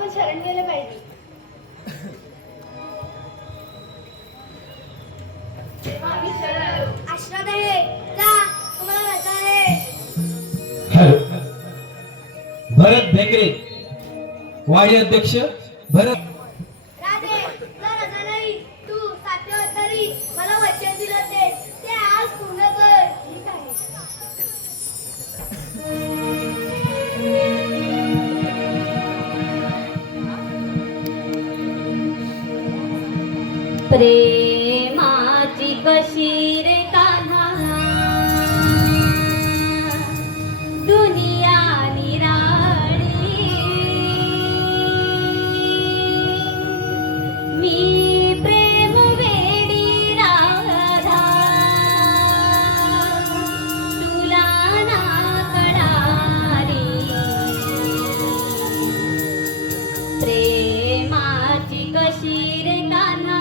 आपण शरण गेले पाहिजे. तेव्हा आम्ही शरण आलो. आश्रद आहे जा, तुम्हाला रजा आहे. भरत भेकरे वाडी अध्यक्ष भरत. राधे तुला रजा नाही. तू 7 अवतारी मला वचन दिलं ते आज पूर्ण कर. ठीक आहे. प्रेमाची कशी रे कान्हा दुनिया निराळी. मी प्रेम वेडी राधा तुला ना कळाली. प्रेमाची कशी रे कान्हा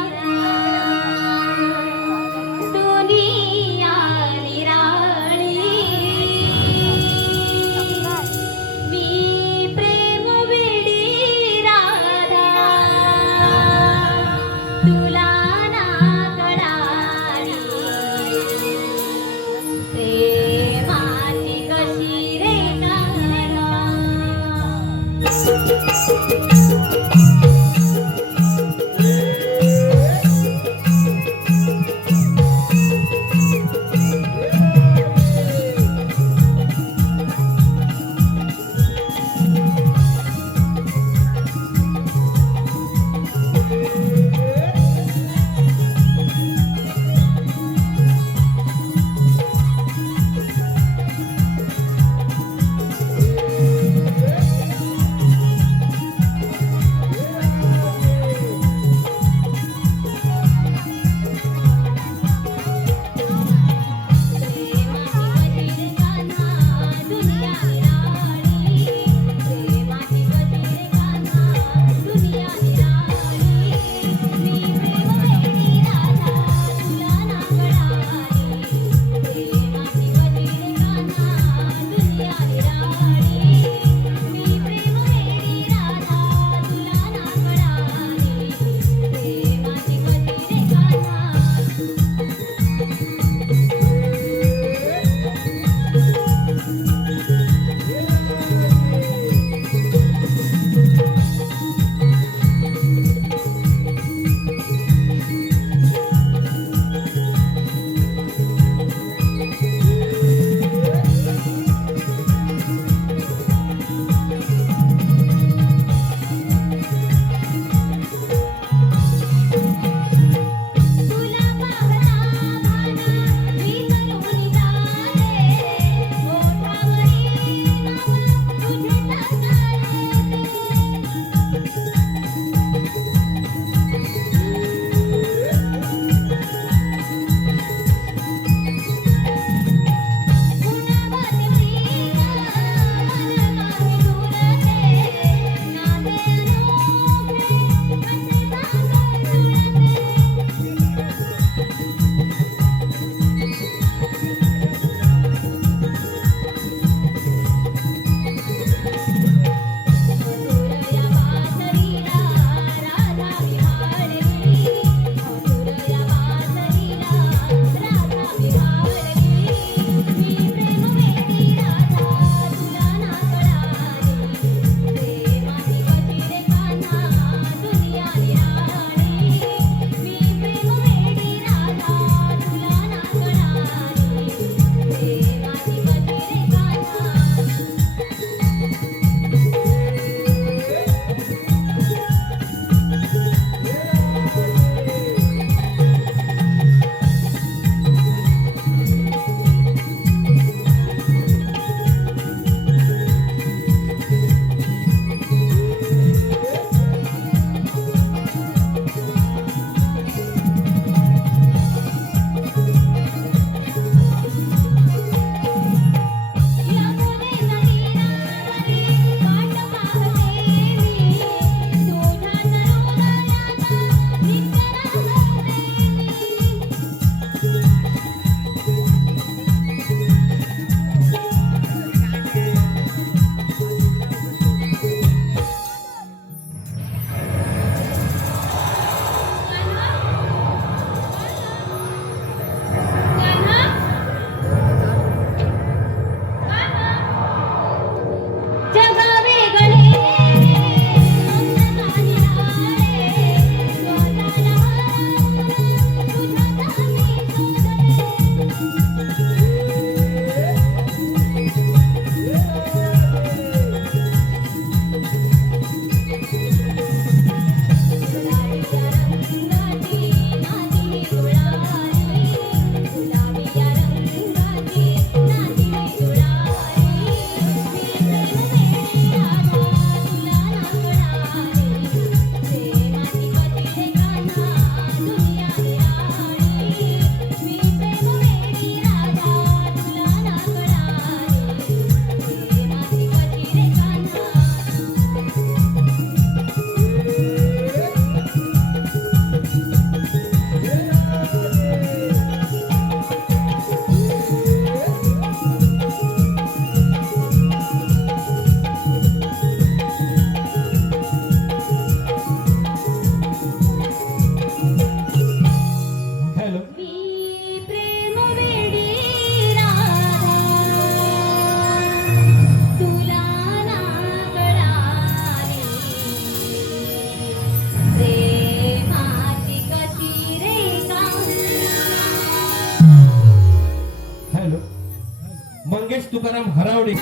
तुकाराम हरावडे